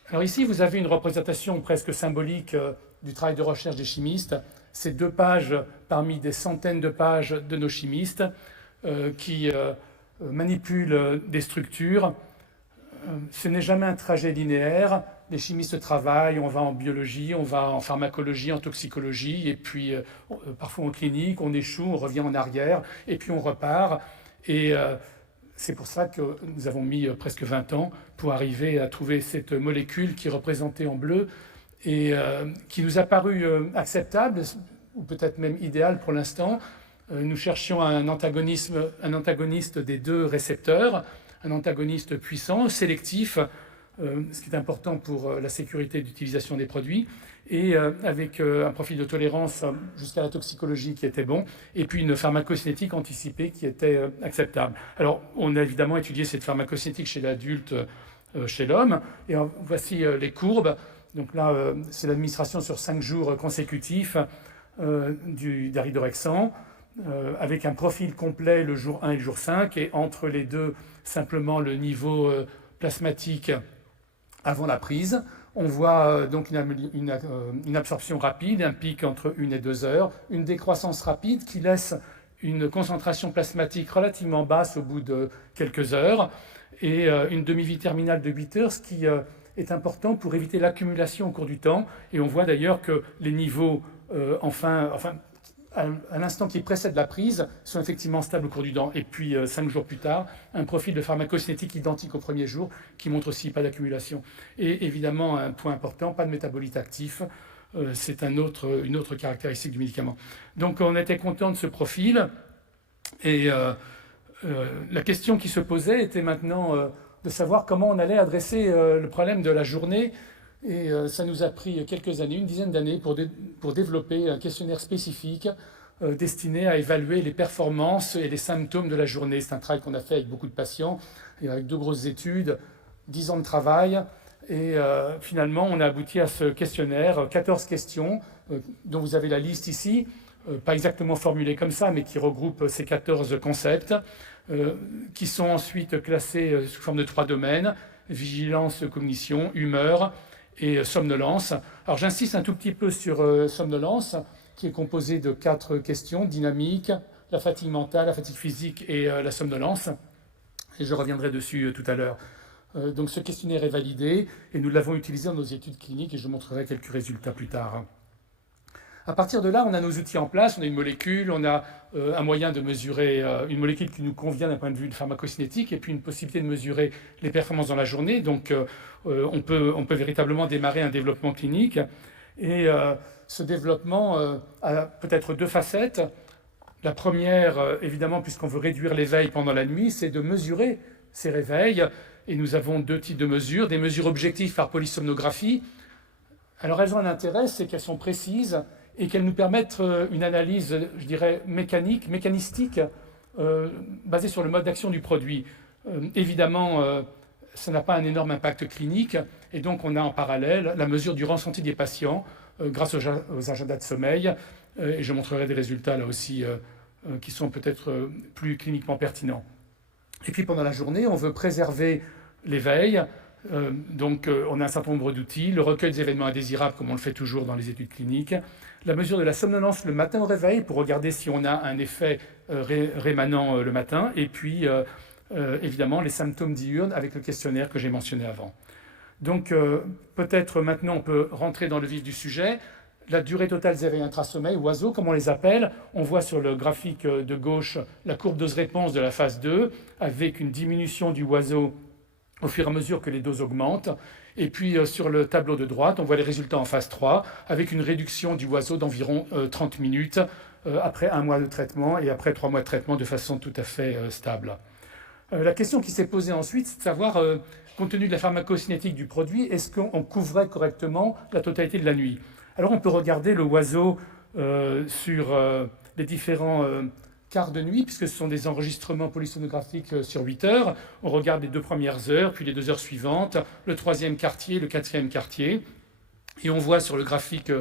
Alors ici, vous avez une représentation presque symbolique du travail de recherche des chimistes. C'est 2 pages parmi des centaines de pages de nos chimistes qui manipulent des structures. Ce n'est jamais un trajet linéaire. Les chimistes travaillent, on va en biologie, on va en pharmacologie, en toxicologie, et puis parfois en clinique, on échoue, on revient en arrière, et puis on repart. Et c'est pour ça que nous avons mis presque 20 ans pour arriver à trouver cette molécule qui est représentée en bleu et qui nous a paru acceptable, ou peut-être même idéal pour l'instant. Nous cherchions un antagoniste des 2 récepteurs, un antagoniste puissant, sélectif, ce qui est important pour la sécurité d'utilisation des produits, et avec un profil de tolérance jusqu'à la toxicologie qui était bon, et puis une pharmacocinétique anticipée qui était acceptable. Alors, on a évidemment étudié cette pharmacocinétique chez l'adulte, chez l'homme, et voici les courbes. Donc là, c'est l'administration sur 5 jours consécutifs du daridorexant, avec un profil complet le jour 1 et le jour 5, et entre les 2, simplement le niveau plasmatique avant la prise. On voit donc une absorption rapide, un pic entre 1 et 2 heures, une décroissance rapide qui laisse une concentration plasmatique relativement basse au bout de quelques heures, et une demi-vie terminale de 8 heures, ce qui est important pour éviter l'accumulation au cours du temps. Et on voit d'ailleurs que les niveaux, à l'instant qui précède la prise, sont effectivement stables au cours du temps. Et puis, 5 jours plus tard, un profil de pharmacocinétique identique au premier jour, qui montre aussi pas d'accumulation. Et évidemment, un point important, pas de métabolite actif. C'est une autre caractéristique du médicament. Donc, on était content de ce profil. Et la question qui se posait était maintenant de savoir comment on allait adresser le problème de la journée. Et ça nous a pris quelques années, une dizaine d'années, pour développer un questionnaire spécifique destiné à évaluer les performances et les symptômes de la journée. C'est un travail qu'on a fait avec beaucoup de patients, et avec 2 grosses études, 10 ans de travail. Et finalement, on a abouti à ce questionnaire, 14 questions, dont vous avez la liste ici. pas exactement formulé comme ça, mais qui regroupe ces 14 concepts, qui sont ensuite classés sous forme de 3 domaines, vigilance, cognition, humeur et somnolence. Alors j'insiste un tout petit peu sur somnolence, qui est composée de 4 questions, dynamique, la fatigue mentale, la fatigue physique et la somnolence. Et je reviendrai dessus tout à l'heure. Donc ce questionnaire est validé et nous l'avons utilisé dans nos études cliniques et je montrerai quelques résultats plus tard. À partir de là, on a nos outils en place, on a une molécule, on a un moyen de mesurer une molécule qui nous convient d'un point de vue pharmacocinétique et puis une possibilité de mesurer les performances dans la journée. Donc on peut véritablement démarrer un développement clinique. Et ce développement a peut-être 2 facettes. La première, évidemment, puisqu'on veut réduire l'éveil pendant la nuit, c'est de mesurer ces réveils. Et nous avons 2 types de mesures, des mesures objectives par polysomnographie. Alors elles ont un intérêt, c'est qu'elles sont précises et qu'elles nous permettent une analyse, je dirais, mécanistique, basée sur le mode d'action du produit. Évidemment, ça n'a pas un énorme impact clinique, et donc on a en parallèle la mesure du ressenti des patients grâce aux agendas de sommeil, et je montrerai des résultats là aussi qui sont peut-être plus cliniquement pertinents. Et puis pendant la journée, on veut préserver l'éveil. Donc on a un certain nombre d'outils, le recueil des événements indésirables comme on le fait toujours dans les études cliniques, la mesure de la somnolence le matin au réveil pour regarder si on a un effet rémanent le matin, et puis évidemment les symptômes diurnes avec le questionnaire que j'ai mentionné avant. Donc peut-être maintenant on peut rentrer dans le vif du sujet. La durée totale des éveils intrasommeil, oiseaux, comme on les appelle, on voit sur le graphique de gauche la courbe dose-réponse de la phase 2, avec une diminution du oiseau au fur et à mesure que les doses augmentent. Et puis sur le tableau de droite, on voit les résultats en phase 3, avec une réduction du oiseau d'environ 30 minutes après 1 mois de traitement et après 3 mois de traitement de façon tout à fait stable. La question qui s'est posée ensuite, c'est de savoir, compte tenu de la pharmacocinétique du produit, est-ce qu'on couvrait correctement la totalité de la nuit ? Alors on peut regarder le oiseau sur les différents quarts de nuit, puisque ce sont des enregistrements polysomnographiques sur 8 heures. On regarde les 2 premières heures, puis les 2 heures suivantes, le 3e quartier, le 4e quartier. Et on voit sur le graphique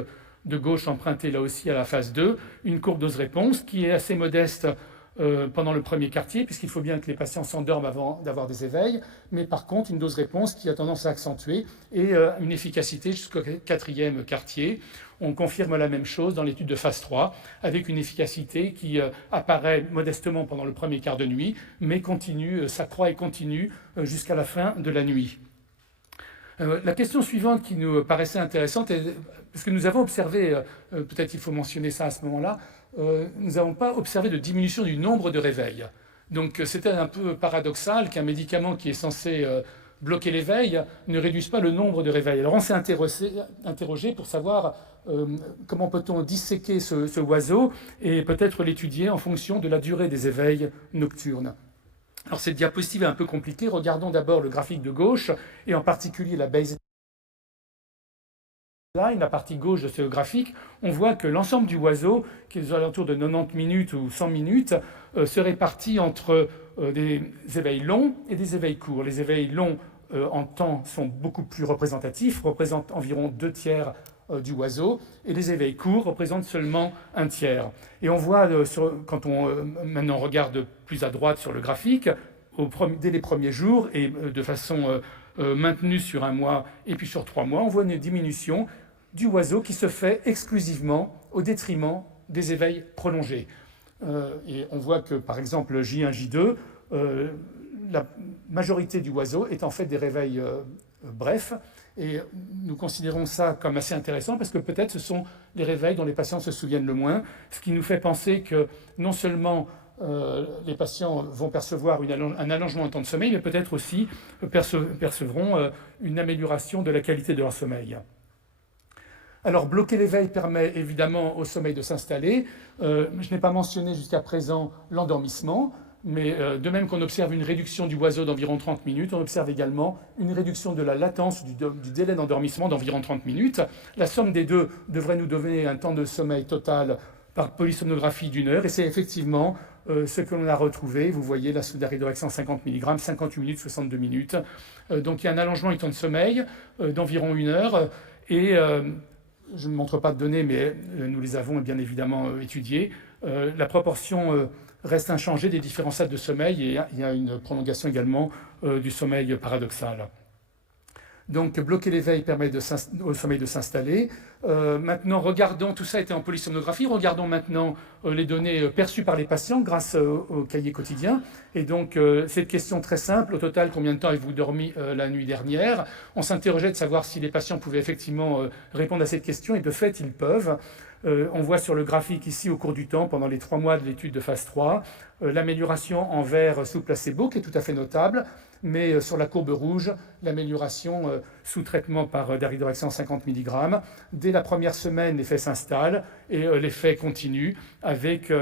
de gauche emprunté là aussi à la phase 2, une courbe dose-réponse qui est assez modeste pendant le 1er quartier, puisqu'il faut bien que les patients s'endorment avant d'avoir des éveils, mais par contre une dose-réponse qui a tendance à accentuer et une efficacité jusqu'au 4e quartier. On confirme la même chose dans l'étude de phase 3, avec une efficacité qui apparaît modestement pendant le 1er quart de nuit, mais continue, s'accroît et continue jusqu'à la fin de la nuit. La question suivante qui nous paraissait intéressante, parce que nous avons observé, peut-être il faut mentionner ça à ce moment-là, nous n'avons pas observé de diminution du nombre de réveils. Donc c'était un peu paradoxal qu'un médicament qui est censé bloquer l'éveil ne réduise pas le nombre de réveils. Alors on s'est interrogé pour savoir comment peut-on disséquer ce oiseau et peut-être l'étudier en fonction de la durée des éveils nocturnes. Alors cette diapositive est un peu compliquée. Regardons d'abord le graphique de gauche et en particulier la baseline, la partie gauche de ce graphique. On voit que l'ensemble du oiseau, qui est aux alentours de 90 minutes ou 100 minutes, se répartit entre des éveils longs et des éveils courts. Les éveils longs en temps sont beaucoup plus représentatifs, représentent environ 2/3 du oiseau, et les éveils courts représentent seulement 1/3. Et on voit, quand on maintenant regarde plus à droite sur le graphique, dès les premiers jours et de façon maintenue sur 1 mois et puis sur 3 mois, on voit une diminution du oiseau qui se fait exclusivement au détriment des éveils prolongés. Et on voit que, par exemple, J1, J2, la majorité du oiseau est en fait des réveils brefs. Et nous considérons ça comme assez intéressant parce que peut-être ce sont les réveils dont les patients se souviennent le moins, ce qui nous fait penser que non seulement les patients vont percevoir un allongement en temps de sommeil, mais peut-être aussi percevront une amélioration de la qualité de leur sommeil. Alors, bloquer l'éveil permet évidemment au sommeil de s'installer. Je n'ai pas mentionné jusqu'à présent l'endormissement, mais de même qu'on observe une réduction du oiseau d'environ 30 minutes, on observe également une réduction de la latence du délai d'endormissement d'environ 30 minutes. La somme des deux devrait nous donner un temps de sommeil total par polysomnographie d'1 heure, et c'est effectivement ce que l'on a retrouvé. Vous voyez la Sudaridorex 150 mg, 58 minutes, 62 minutes. Donc il y a un allongement du temps de sommeil d'environ 1 heure, et je ne montre pas de données, mais nous les avons bien évidemment étudiées. La proportion reste inchangée des différents stades de sommeil et il y a une prolongation également du sommeil paradoxal. Donc bloquer l'éveil permet au sommeil de s'installer. Maintenant, regardons, tout ça était en polysomnographie, regardons maintenant les données perçues par les patients grâce au cahier quotidien. Et donc, cette question très simple, au total, combien de temps avez-vous dormi la nuit dernière? On s'interrogeait de savoir si les patients pouvaient effectivement répondre à cette question, et de fait, ils peuvent. On voit sur le graphique ici, au cours du temps, pendant les 3 mois de l'étude de phase 3, l'amélioration en vert sous placebo, qui est tout à fait notable, mais sur la courbe rouge, l'amélioration sous traitement par daridorexant 50 mg. Dès la première semaine, l'effet s'installe et l'effet continue avec,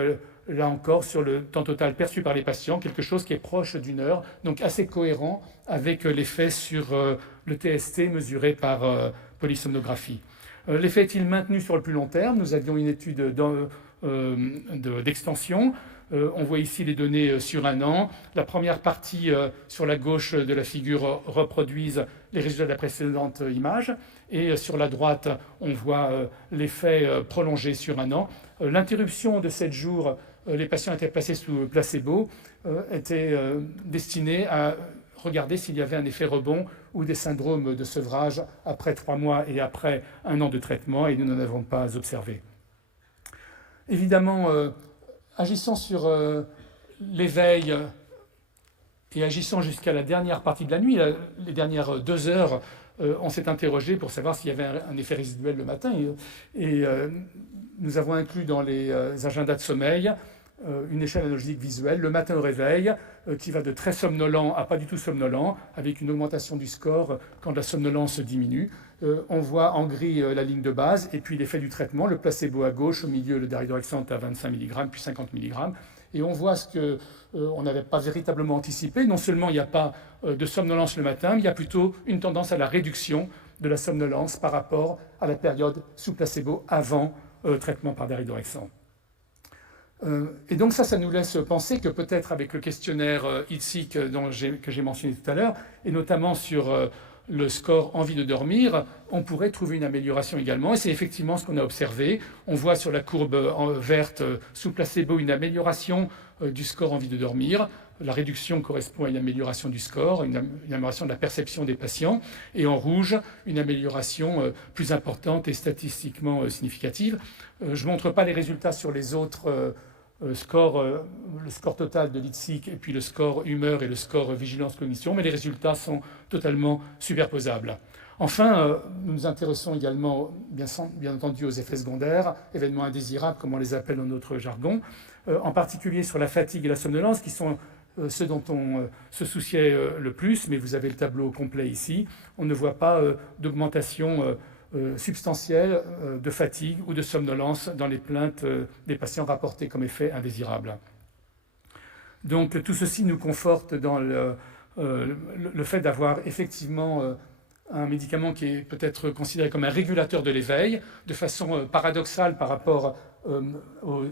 là encore, sur le temps total perçu par les patients, quelque chose qui est proche d'1 heure, donc assez cohérent avec l'effet sur le TST mesuré par polysomnographie. L'effet est-il maintenu sur le plus long terme? Nous avions une étude d'extension. On voit ici les données sur 1 an. La première partie sur la gauche de la figure reproduise les résultats de la précédente image. Et sur la droite, on voit l'effet prolongé sur 1 an. L'interruption de 7 jours, les patients étaient placés sous placebo, était destinée à regarder s'il y avait un effet rebond ou des syndromes de sevrage après 3 mois et après 1 an de traitement, et nous n'en avons pas observé. Évidemment, agissant sur l'éveil et agissant jusqu'à la dernière partie de la nuit, les dernières 2 heures, on s'est interrogé pour savoir s'il y avait un effet résiduel le matin. Et nous avons inclus dans les agendas de sommeil une échelle analogique visuelle, le matin au réveil, qui va de très somnolent à pas du tout somnolent, avec une augmentation du score quand la somnolence diminue. On voit en gris la ligne de base, et puis l'effet du traitement, le placebo à gauche, au milieu le daridorexant à 25 mg, puis 50 mg. Et on voit ce qu'on n'avait pas véritablement anticipé. Non seulement il n'y a pas de somnolence le matin, mais il y a plutôt une tendance à la réduction de la somnolence par rapport à la période sous placebo avant traitement par daridorexant. Et donc ça nous laisse penser que peut-être avec le questionnaire IDSIQ que j'ai mentionné tout à l'heure, et notamment sur le score envie de dormir, on pourrait trouver une amélioration également. Et c'est effectivement ce qu'on a observé. On voit sur la courbe verte sous placebo une amélioration du score envie de dormir. La réduction correspond à une amélioration du score, une amélioration de la perception des patients. Et en rouge, une amélioration plus importante et statistiquement significative. Je ne montre pas les résultats sur les autres le score total de l'IDSIQ et puis le score humeur et le score vigilance-cognition, mais les résultats sont totalement superposables. Enfin, nous nous intéressons également, bien entendu, aux effets secondaires, événements indésirables, comme on les appelle dans notre jargon, en particulier sur la fatigue et la somnolence, qui sont ceux dont on se souciait le plus, mais vous avez le tableau complet ici. On ne voit pas d'augmentation substantielle de fatigue ou de somnolence dans les plaintes des patients rapportés comme effet indésirable. Donc tout ceci nous conforte dans le fait d'avoir effectivement un médicament qui est peut-être considéré comme un régulateur de l'éveil, de façon paradoxale par rapport aux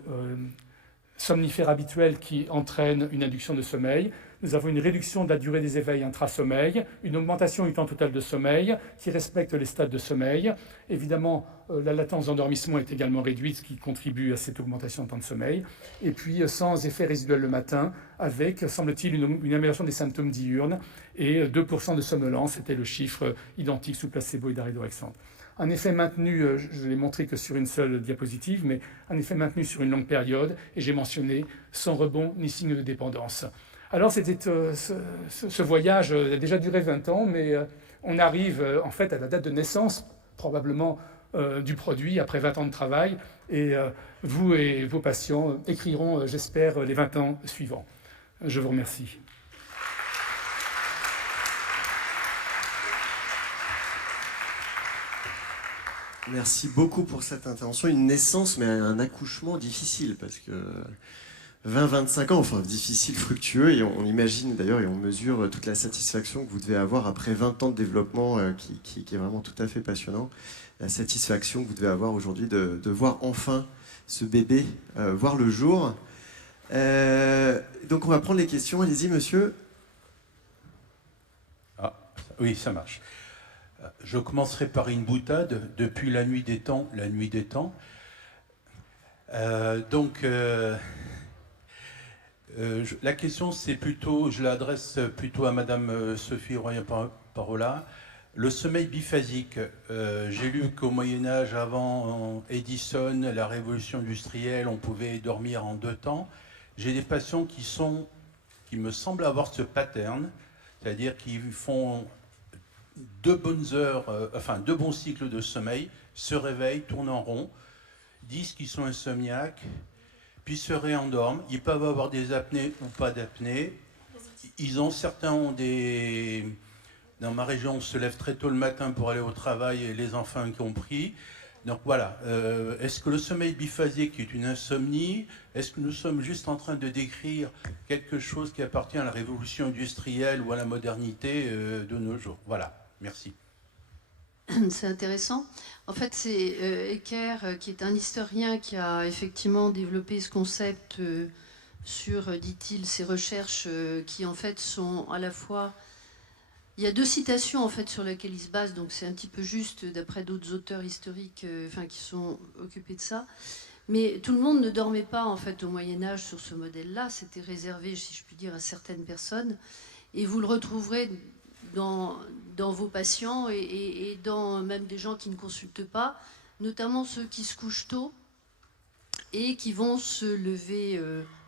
somnifères habituels qui entraînent une induction de sommeil. Nous avons une réduction de la durée des éveils intra-sommeil, une augmentation du temps total de sommeil qui respecte les stades de sommeil. Évidemment, la latence d'endormissement est également réduite, ce qui contribue à cette augmentation de temps de sommeil. Et puis, sans effet résiduel le matin, avec, semble-t-il, une amélioration des symptômes diurnes et 2% de somnolence, c'était le chiffre identique sous placebo et daridorexant. Un effet maintenu, je ne l'ai montré que sur une seule diapositive, mais un effet maintenu sur une longue période, et j'ai mentionné sans rebond ni signe de dépendance. Alors c'était ce voyage a déjà duré 20 ans, mais on arrive en fait à la date de naissance probablement du produit après 20 ans de travail, et vous et vos patients écriront, j'espère, les 20 ans suivants. Je vous remercie. Merci beaucoup pour cette intervention. Une naissance, mais un accouchement difficile, parce que 20-25 ans, enfin difficile, fructueux, et on imagine d'ailleurs et on mesure toute la satisfaction que vous devez avoir après 20 ans de développement qui est vraiment tout à fait passionnant. La satisfaction que vous devez avoir aujourd'hui de voir enfin ce bébé voir le jour. Donc on va prendre les questions. Allez-y, monsieur. Ah, oui, ça marche. Je commencerai par une boutade. Depuis la nuit des temps, la nuit des temps. La question, c'est plutôt, je l'adresse plutôt à Madame Sophie Royan-Parola. Le sommeil biphasique, j'ai lu qu'au Moyen-Âge, avant Edison, la révolution industrielle, on pouvait dormir en 2 temps. J'ai des patients qui me semblent avoir ce pattern, c'est-à-dire qu'ils font 2 bonnes heures, 2 bons cycles de sommeil, se réveillent, tournent en rond, disent qu'ils sont insomniaques, puis se réendorment. Ils peuvent avoir des apnées ou pas d'apnée. Certains ont des... Dans ma région, on se lève très tôt le matin pour aller au travail, et les enfants y compris. Donc voilà, est-ce que le sommeil biphasique est une insomnie? Est-ce que nous sommes juste en train de décrire quelque chose qui appartient à la révolution industrielle ou à la modernité de nos jours? Voilà, merci. C'est intéressant. En fait, c'est Ecker, qui est un historien, qui a effectivement développé ce concept sur, dit-il, ces recherches qui en fait sont à la fois... Il y a 2 citations en fait sur lesquelles il se base, donc c'est un petit peu juste d'après d'autres auteurs historiques qui sont occupés de ça. Mais tout le monde ne dormait pas en fait au Moyen-Âge sur ce modèle-là, c'était réservé, si je puis dire, à certaines personnes. Et vous le retrouverez dans vos patients et dans même des gens qui ne consultent pas, notamment ceux qui se couchent tôt et qui vont se lever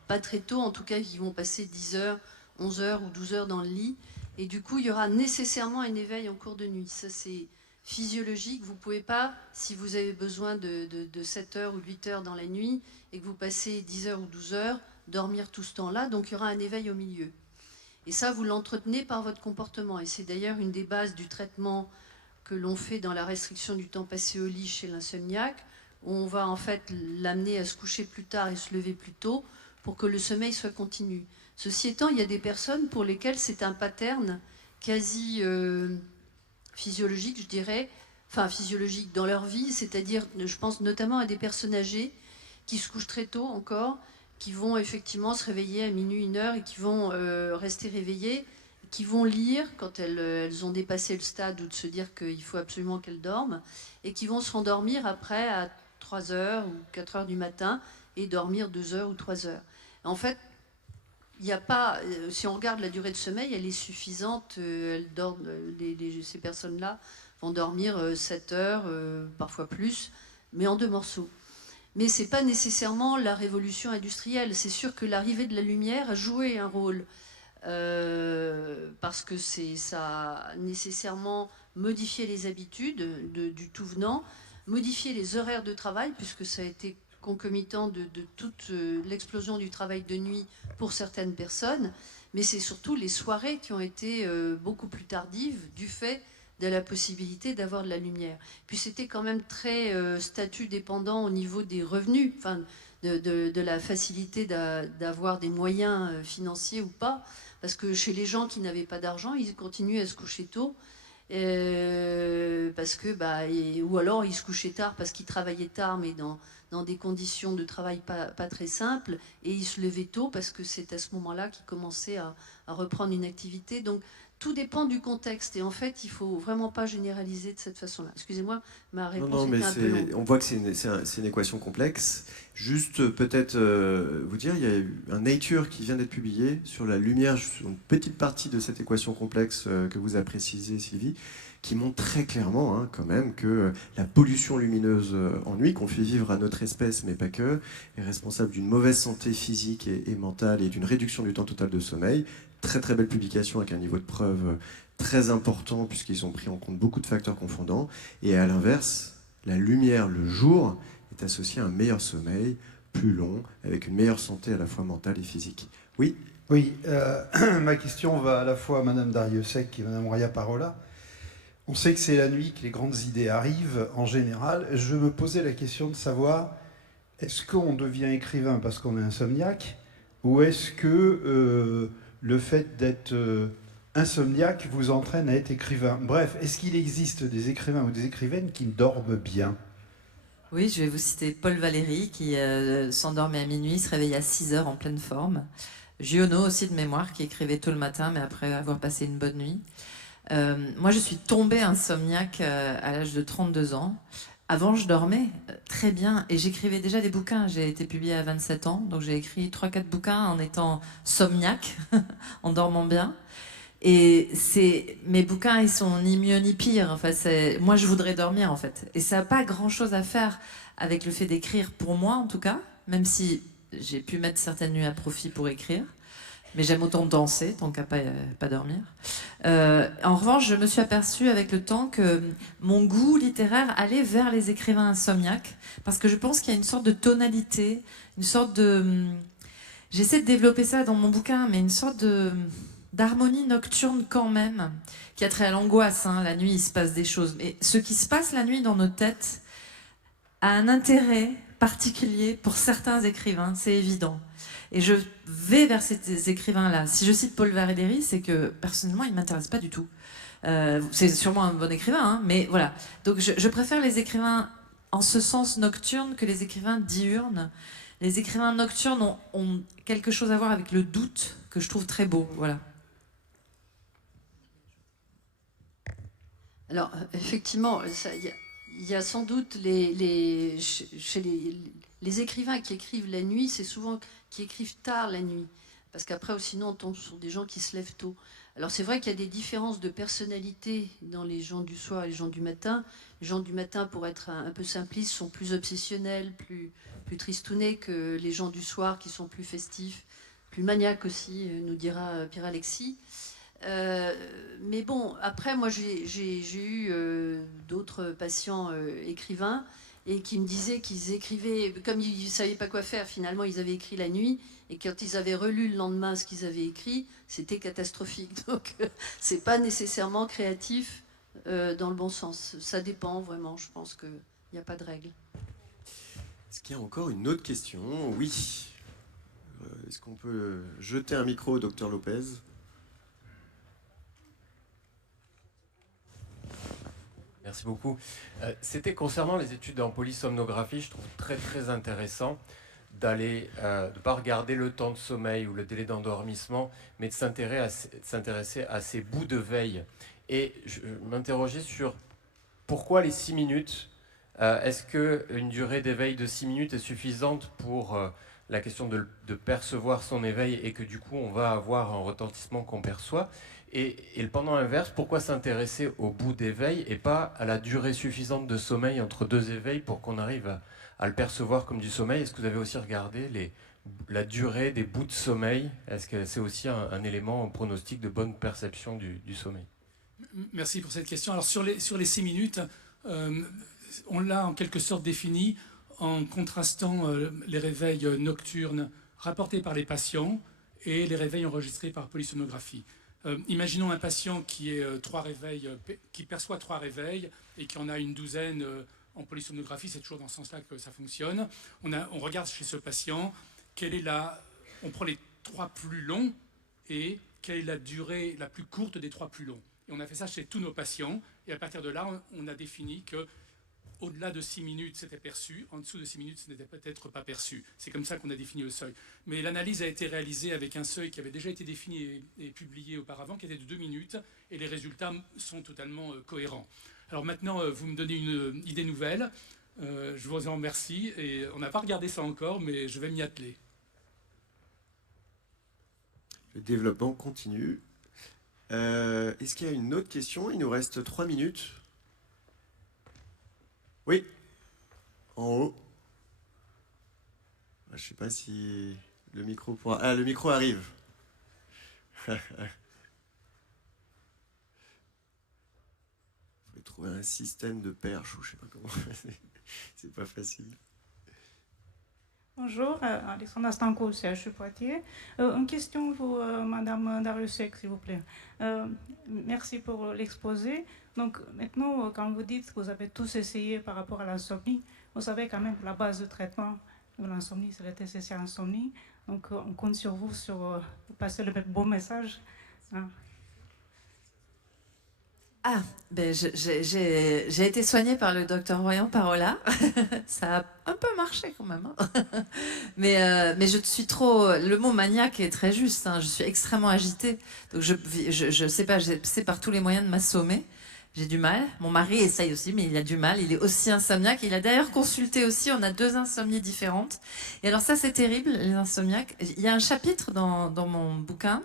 pas très tôt, en tout cas qui vont passer 10 heures, 11 heures ou 12 heures dans le lit. Et du coup, il y aura nécessairement un éveil en cours de nuit. Ça, c'est physiologique. Vous ne pouvez pas, si vous avez besoin de 7 heures ou 8 heures dans la nuit et que vous passez 10 heures ou 12 heures, dormir tout ce temps-là. Donc, il y aura un éveil au milieu. Et ça, vous l'entretenez par votre comportement. Et c'est d'ailleurs une des bases du traitement que l'on fait dans la restriction du temps passé au lit chez l'insomniaque, où on va en fait l'amener à se coucher plus tard et se lever plus tôt pour que le sommeil soit continu. Ceci étant, il y a des personnes pour lesquelles c'est un pattern quasi physiologique, je dirais, enfin physiologique dans leur vie, c'est-à-dire, je pense notamment à des personnes âgées qui se couchent très tôt encore, qui vont effectivement se réveiller à minuit, 1 heure et qui vont rester réveillées, qui vont lire quand elles ont dépassé le stade ou de se dire qu'il faut absolument qu'elles dorment, et qui vont se rendormir après à 3 heures ou 4 heures du matin et dormir 2 heures ou 3 heures. En fait, il n'y a pas, si on regarde la durée de sommeil, elle est suffisante. Elles dorment, ces personnes-là vont dormir 7 heures, parfois plus, mais en 2 morceaux. Mais ce n'est pas nécessairement la révolution industrielle. C'est sûr que l'arrivée de la lumière a joué un rôle, parce que ça a nécessairement modifié les habitudes du tout venant, modifié les horaires de travail, puisque ça a été concomitant de toute l'explosion du travail de nuit pour certaines personnes, mais c'est surtout les soirées qui ont été beaucoup plus tardives du fait de la possibilité d'avoir de la lumière. Puis c'était quand même très statut dépendant au niveau des revenus, enfin de la facilité d'avoir des moyens financiers ou pas, parce que chez les gens qui n'avaient pas d'argent, ils continuaient à se coucher tôt, parce que ou alors ils se couchaient tard parce qu'ils travaillaient tard, mais dans des conditions de travail pas très simples, et ils se levaient tôt parce que c'est à ce moment-là qu'ils commençaient à reprendre une activité. Donc tout dépend du contexte, et en fait il faut vraiment pas généraliser de cette façon-là. Excusez-moi, ma réponse était un peu longue. On voit que c'est une équation complexe. Juste peut-être vous dire, il y a eu un Nature qui vient d'être publié sur la lumière, sur une petite partie de cette équation complexe que vous avez précisé, Sylvie, qui montre très clairement quand même que la pollution lumineuse en nuit qu'on fait vivre à notre espèce, mais pas que, est responsable d'une mauvaise santé physique et mentale et d'une réduction du temps total de sommeil. Très très belle publication avec un niveau de preuve très important puisqu'ils ont pris en compte beaucoup de facteurs confondants. Et à l'inverse, la lumière le jour est associée à un meilleur sommeil, plus long, avec une meilleure santé à la fois mentale et physique. Oui. Oui, ma question va à la fois à Madame Darrieussecq et Madame Royan-Parola. On sait que c'est la nuit que les grandes idées arrivent, en général. Je me posais la question de savoir, est-ce qu'on devient écrivain parce qu'on est insomniaque, ou est-ce que le fait d'être insomniaque vous entraîne à être écrivain? Bref, est-ce qu'il existe des écrivains ou des écrivaines qui dorment bien? Oui, je vais vous citer Paul Valéry, qui s'endormait à minuit, se réveillait à 6 heures en pleine forme. Giono aussi de mémoire, qui écrivait tôt le matin, mais après avoir passé une bonne nuit. Moi, je suis tombée insomniaque à l'âge de 32 ans. Avant, je dormais très bien et j'écrivais déjà des bouquins. J'ai été publiée à 27 ans, donc j'ai écrit 3-4 bouquins en étant somniaque, en dormant bien. Et mes bouquins, ils sont ni mieux ni pire. Enfin, moi, je voudrais dormir, en fait. Et ça n'a pas grand-chose à faire avec le fait d'écrire, pour moi, en tout cas, même si j'ai pu mettre certaines nuits à profit pour écrire. Mais j'aime autant danser, tant qu'à pas dormir. En revanche, je me suis aperçue avec le temps que mon goût littéraire allait vers les écrivains insomniaques, parce que je pense qu'il y a une sorte de tonalité, une sorte de... J'essaie de développer ça dans mon bouquin, mais une sorte d'harmonie nocturne quand même, qui a trait à l'angoisse. Hein. La nuit, il se passe des choses. Mais ce qui se passe la nuit dans nos têtes a un intérêt particulier pour certains écrivains, c'est évident. Et je vais vers ces écrivains-là. Si je cite Paul Valéry, c'est que personnellement, il ne m'intéresse pas du tout. C'est sûrement un bon écrivain, hein, mais voilà. Donc je préfère les écrivains en ce sens nocturne que les écrivains diurnes. Les écrivains nocturnes ont quelque chose à voir avec le doute que je trouve très beau. Voilà. Alors, effectivement, il y a sans doute chez les écrivains qui écrivent la nuit, c'est souvent qui écrivent tard la nuit. Parce qu'après, sinon, on tombe sur des gens qui se lèvent tôt. Alors, c'est vrai qu'il y a des différences de personnalité dans les gens du soir et les gens du matin. Les gens du matin, pour être un peu simplistes, sont plus obsessionnels, plus tristounés que les gens du soir qui sont plus festifs, plus maniaques aussi, nous dira Pierre-Alexis. Mais bon, après, moi, j'ai eu d'autres patients écrivains et qui me disaient qu'ils écrivaient, comme ils ne savaient pas quoi faire, finalement, ils avaient écrit la nuit, et quand ils avaient relu le lendemain ce qu'ils avaient écrit, c'était catastrophique. Donc, c'est pas nécessairement créatif dans le bon sens. Ça dépend vraiment, je pense qu'il n'y a pas de règle. Est-ce qu'il y a encore une autre question? Oui. Est-ce qu'on peut jeter un micro au docteur Lopez? Merci beaucoup. C'était concernant les études en polysomnographie, je trouve très très intéressant d'aller, de ne pas regarder le temps de sommeil ou le délai d'endormissement, mais de s'intéresser à ces bouts de veille. Et je m'interrogeais sur pourquoi les 6 minutes. Est-ce qu'une durée d'éveil de 6 minutes est suffisante pour la question de percevoir son éveil et que du coup on va avoir un retentissement qu'on perçoit? Et le pendant inverse, pourquoi s'intéresser au bout d'éveil et pas à la durée suffisante de sommeil entre deux éveils pour qu'on arrive à le percevoir comme du sommeil? Est-ce que vous avez aussi regardé la durée des bouts de sommeil? Est-ce que c'est aussi un élément en pronostic de bonne perception du sommeil? Merci pour cette question. Alors sur les 6 minutes, on l'a en quelque sorte défini en contrastant les réveils nocturnes rapportés par les patients et les réveils enregistrés par polysomnographie. Imaginons un patient qui perçoit 3 réveils et qui en a une douzaine en polysomnographie. C'est toujours dans ce sens-là que ça fonctionne. On regarde chez ce patient on prend les 3 plus longs et quelle est la durée la plus courte des 3 plus longs. Et on a fait ça chez tous nos patients. Et à partir de là, on a défini que au-delà de 6 minutes, c'était perçu. En dessous de 6 minutes, ce n'était peut-être pas perçu. C'est comme ça qu'on a défini le seuil. Mais l'analyse a été réalisée avec un seuil qui avait déjà été défini et publié auparavant, qui était de 2 minutes. Et les résultats sont totalement cohérents. Alors maintenant, vous me donnez une idée nouvelle. Je vous en remercie. Et on n'a pas regardé ça encore, mais je vais m'y atteler. Le développement continue. Est-ce qu'il y a une autre question? Il nous reste 3 minutes. Oui, en haut. Je ne sais pas si le micro pourra... Ah, le micro arrive. Il faut trouver un système de perche ou je ne sais pas comment. C'est pas facile. Bonjour, Alexandra Stanko, CHU Poitiers. Une question pour Madame Darrieussecq, s'il vous plaît. Merci pour l'exposé. Donc maintenant, quand vous dites que vous avez tous essayé par rapport à l'insomnie, vous savez quand même que la base de traitement de l'insomnie, c'est la TCC insomnie. Donc on compte sur vous pour passer le bon message. Hein. Ah, ben j'ai été soignée par le docteur Royan Parola. Ça a un peu marché quand même, hein. Mais je suis trop... Le mot maniaque est très juste, hein. Je suis extrêmement agitée. Donc je sais pas, j'essaie par tous les moyens de m'assommer. J'ai du mal. Mon mari essaye aussi, mais il a du mal. Il est aussi insomniaque. Il a d'ailleurs consulté aussi. On a 2 insomnies différentes. Et alors ça, c'est terrible, les insomniaques. Il y a un chapitre dans mon bouquin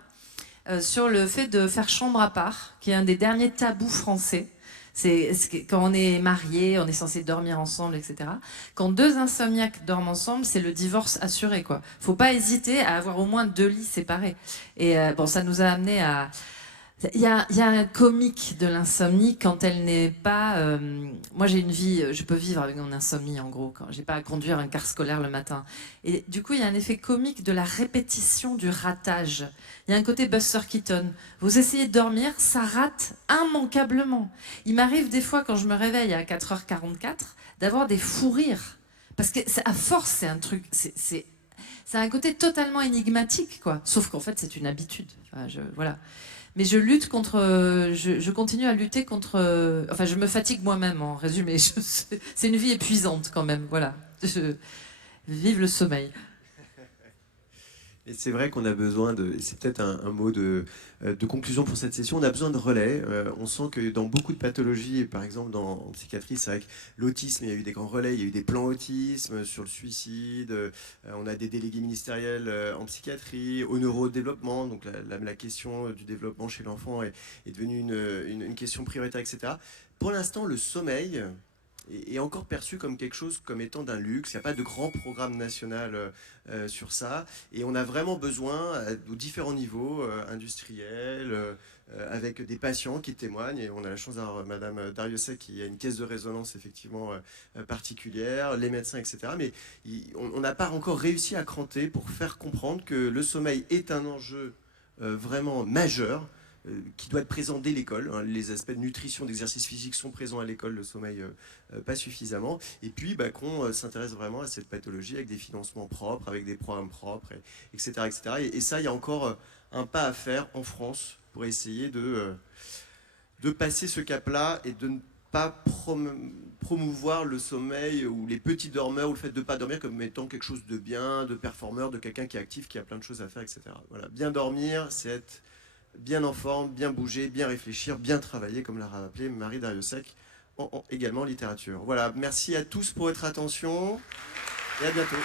sur le fait de faire chambre à part, qui est un des derniers tabous français. C'est quand on est marié, on est censé dormir ensemble, etc. Quand 2 insomniaques dorment ensemble, c'est le divorce assuré, quoi. Faut pas hésiter à avoir au moins 2 lits séparés. Et bon, ça nous a amené à... Il y a un comique de l'insomnie quand elle n'est pas... Moi, j'ai une vie... Je peux vivre avec mon insomnie, en gros, quand j'ai pas à conduire un car scolaire le matin. Et du coup, il y a un effet comique de la répétition du ratage. Il y a un côté Buster Keaton. Vous essayez de dormir, ça rate immanquablement. Il m'arrive des fois, quand je me réveille à 4h44, d'avoir des fous rires. Parce que, à force, c'est un truc... C'est un côté totalement énigmatique, quoi. Sauf qu'en fait, c'est une habitude. Enfin, voilà. Mais je lutte contre... Je continue à lutter contre... Enfin, je me fatigue moi-même, en résumé. C'est une vie épuisante, quand même. Voilà. Vive le sommeil. Et c'est vrai qu'on a besoin de... C'est peut-être un mot de conclusion pour cette session. On a besoin de relais. On sent que dans beaucoup de pathologies, par exemple en psychiatrie, c'est vrai que l'autisme, il y a eu des grands relais, il y a eu des plans autisme sur le suicide. On a des délégués ministériels en psychiatrie, au neurodéveloppement. Donc la question du développement chez l'enfant est devenue une question prioritaire, etc. Pour l'instant, le sommeil est encore perçu comme quelque chose comme étant d'un luxe. Il n'y a pas de grand programme national sur ça. Et on a vraiment besoin, aux différents niveaux, industriels, avec des patients qui témoignent. Et on a la chance d'avoir Madame Dariussec qui a une caisse de résonance effectivement particulière, les médecins, etc. Mais on n'a pas encore réussi à cranter pour faire comprendre que le sommeil est un enjeu vraiment majeur, qui doit être présent dès l'école. Les aspects de nutrition, d'exercice physique sont présents à l'école, le sommeil pas suffisamment. Et puis qu'on s'intéresse vraiment à cette pathologie avec des financements propres, avec des programmes propres, etc. etc. Et ça, il y a encore un pas à faire en France pour essayer de passer ce cap-là et de ne pas promouvoir le sommeil ou les petits dormeurs ou le fait de ne pas dormir comme étant quelque chose de bien, de performeur, de quelqu'un qui est actif, qui a plein de choses à faire, etc. Voilà. Bien dormir, c'est être bien en forme, bien bouger, bien réfléchir, bien travailler, comme l'a rappelé Marie Dariussec, également en littérature. Voilà, merci à tous pour votre attention et à bientôt.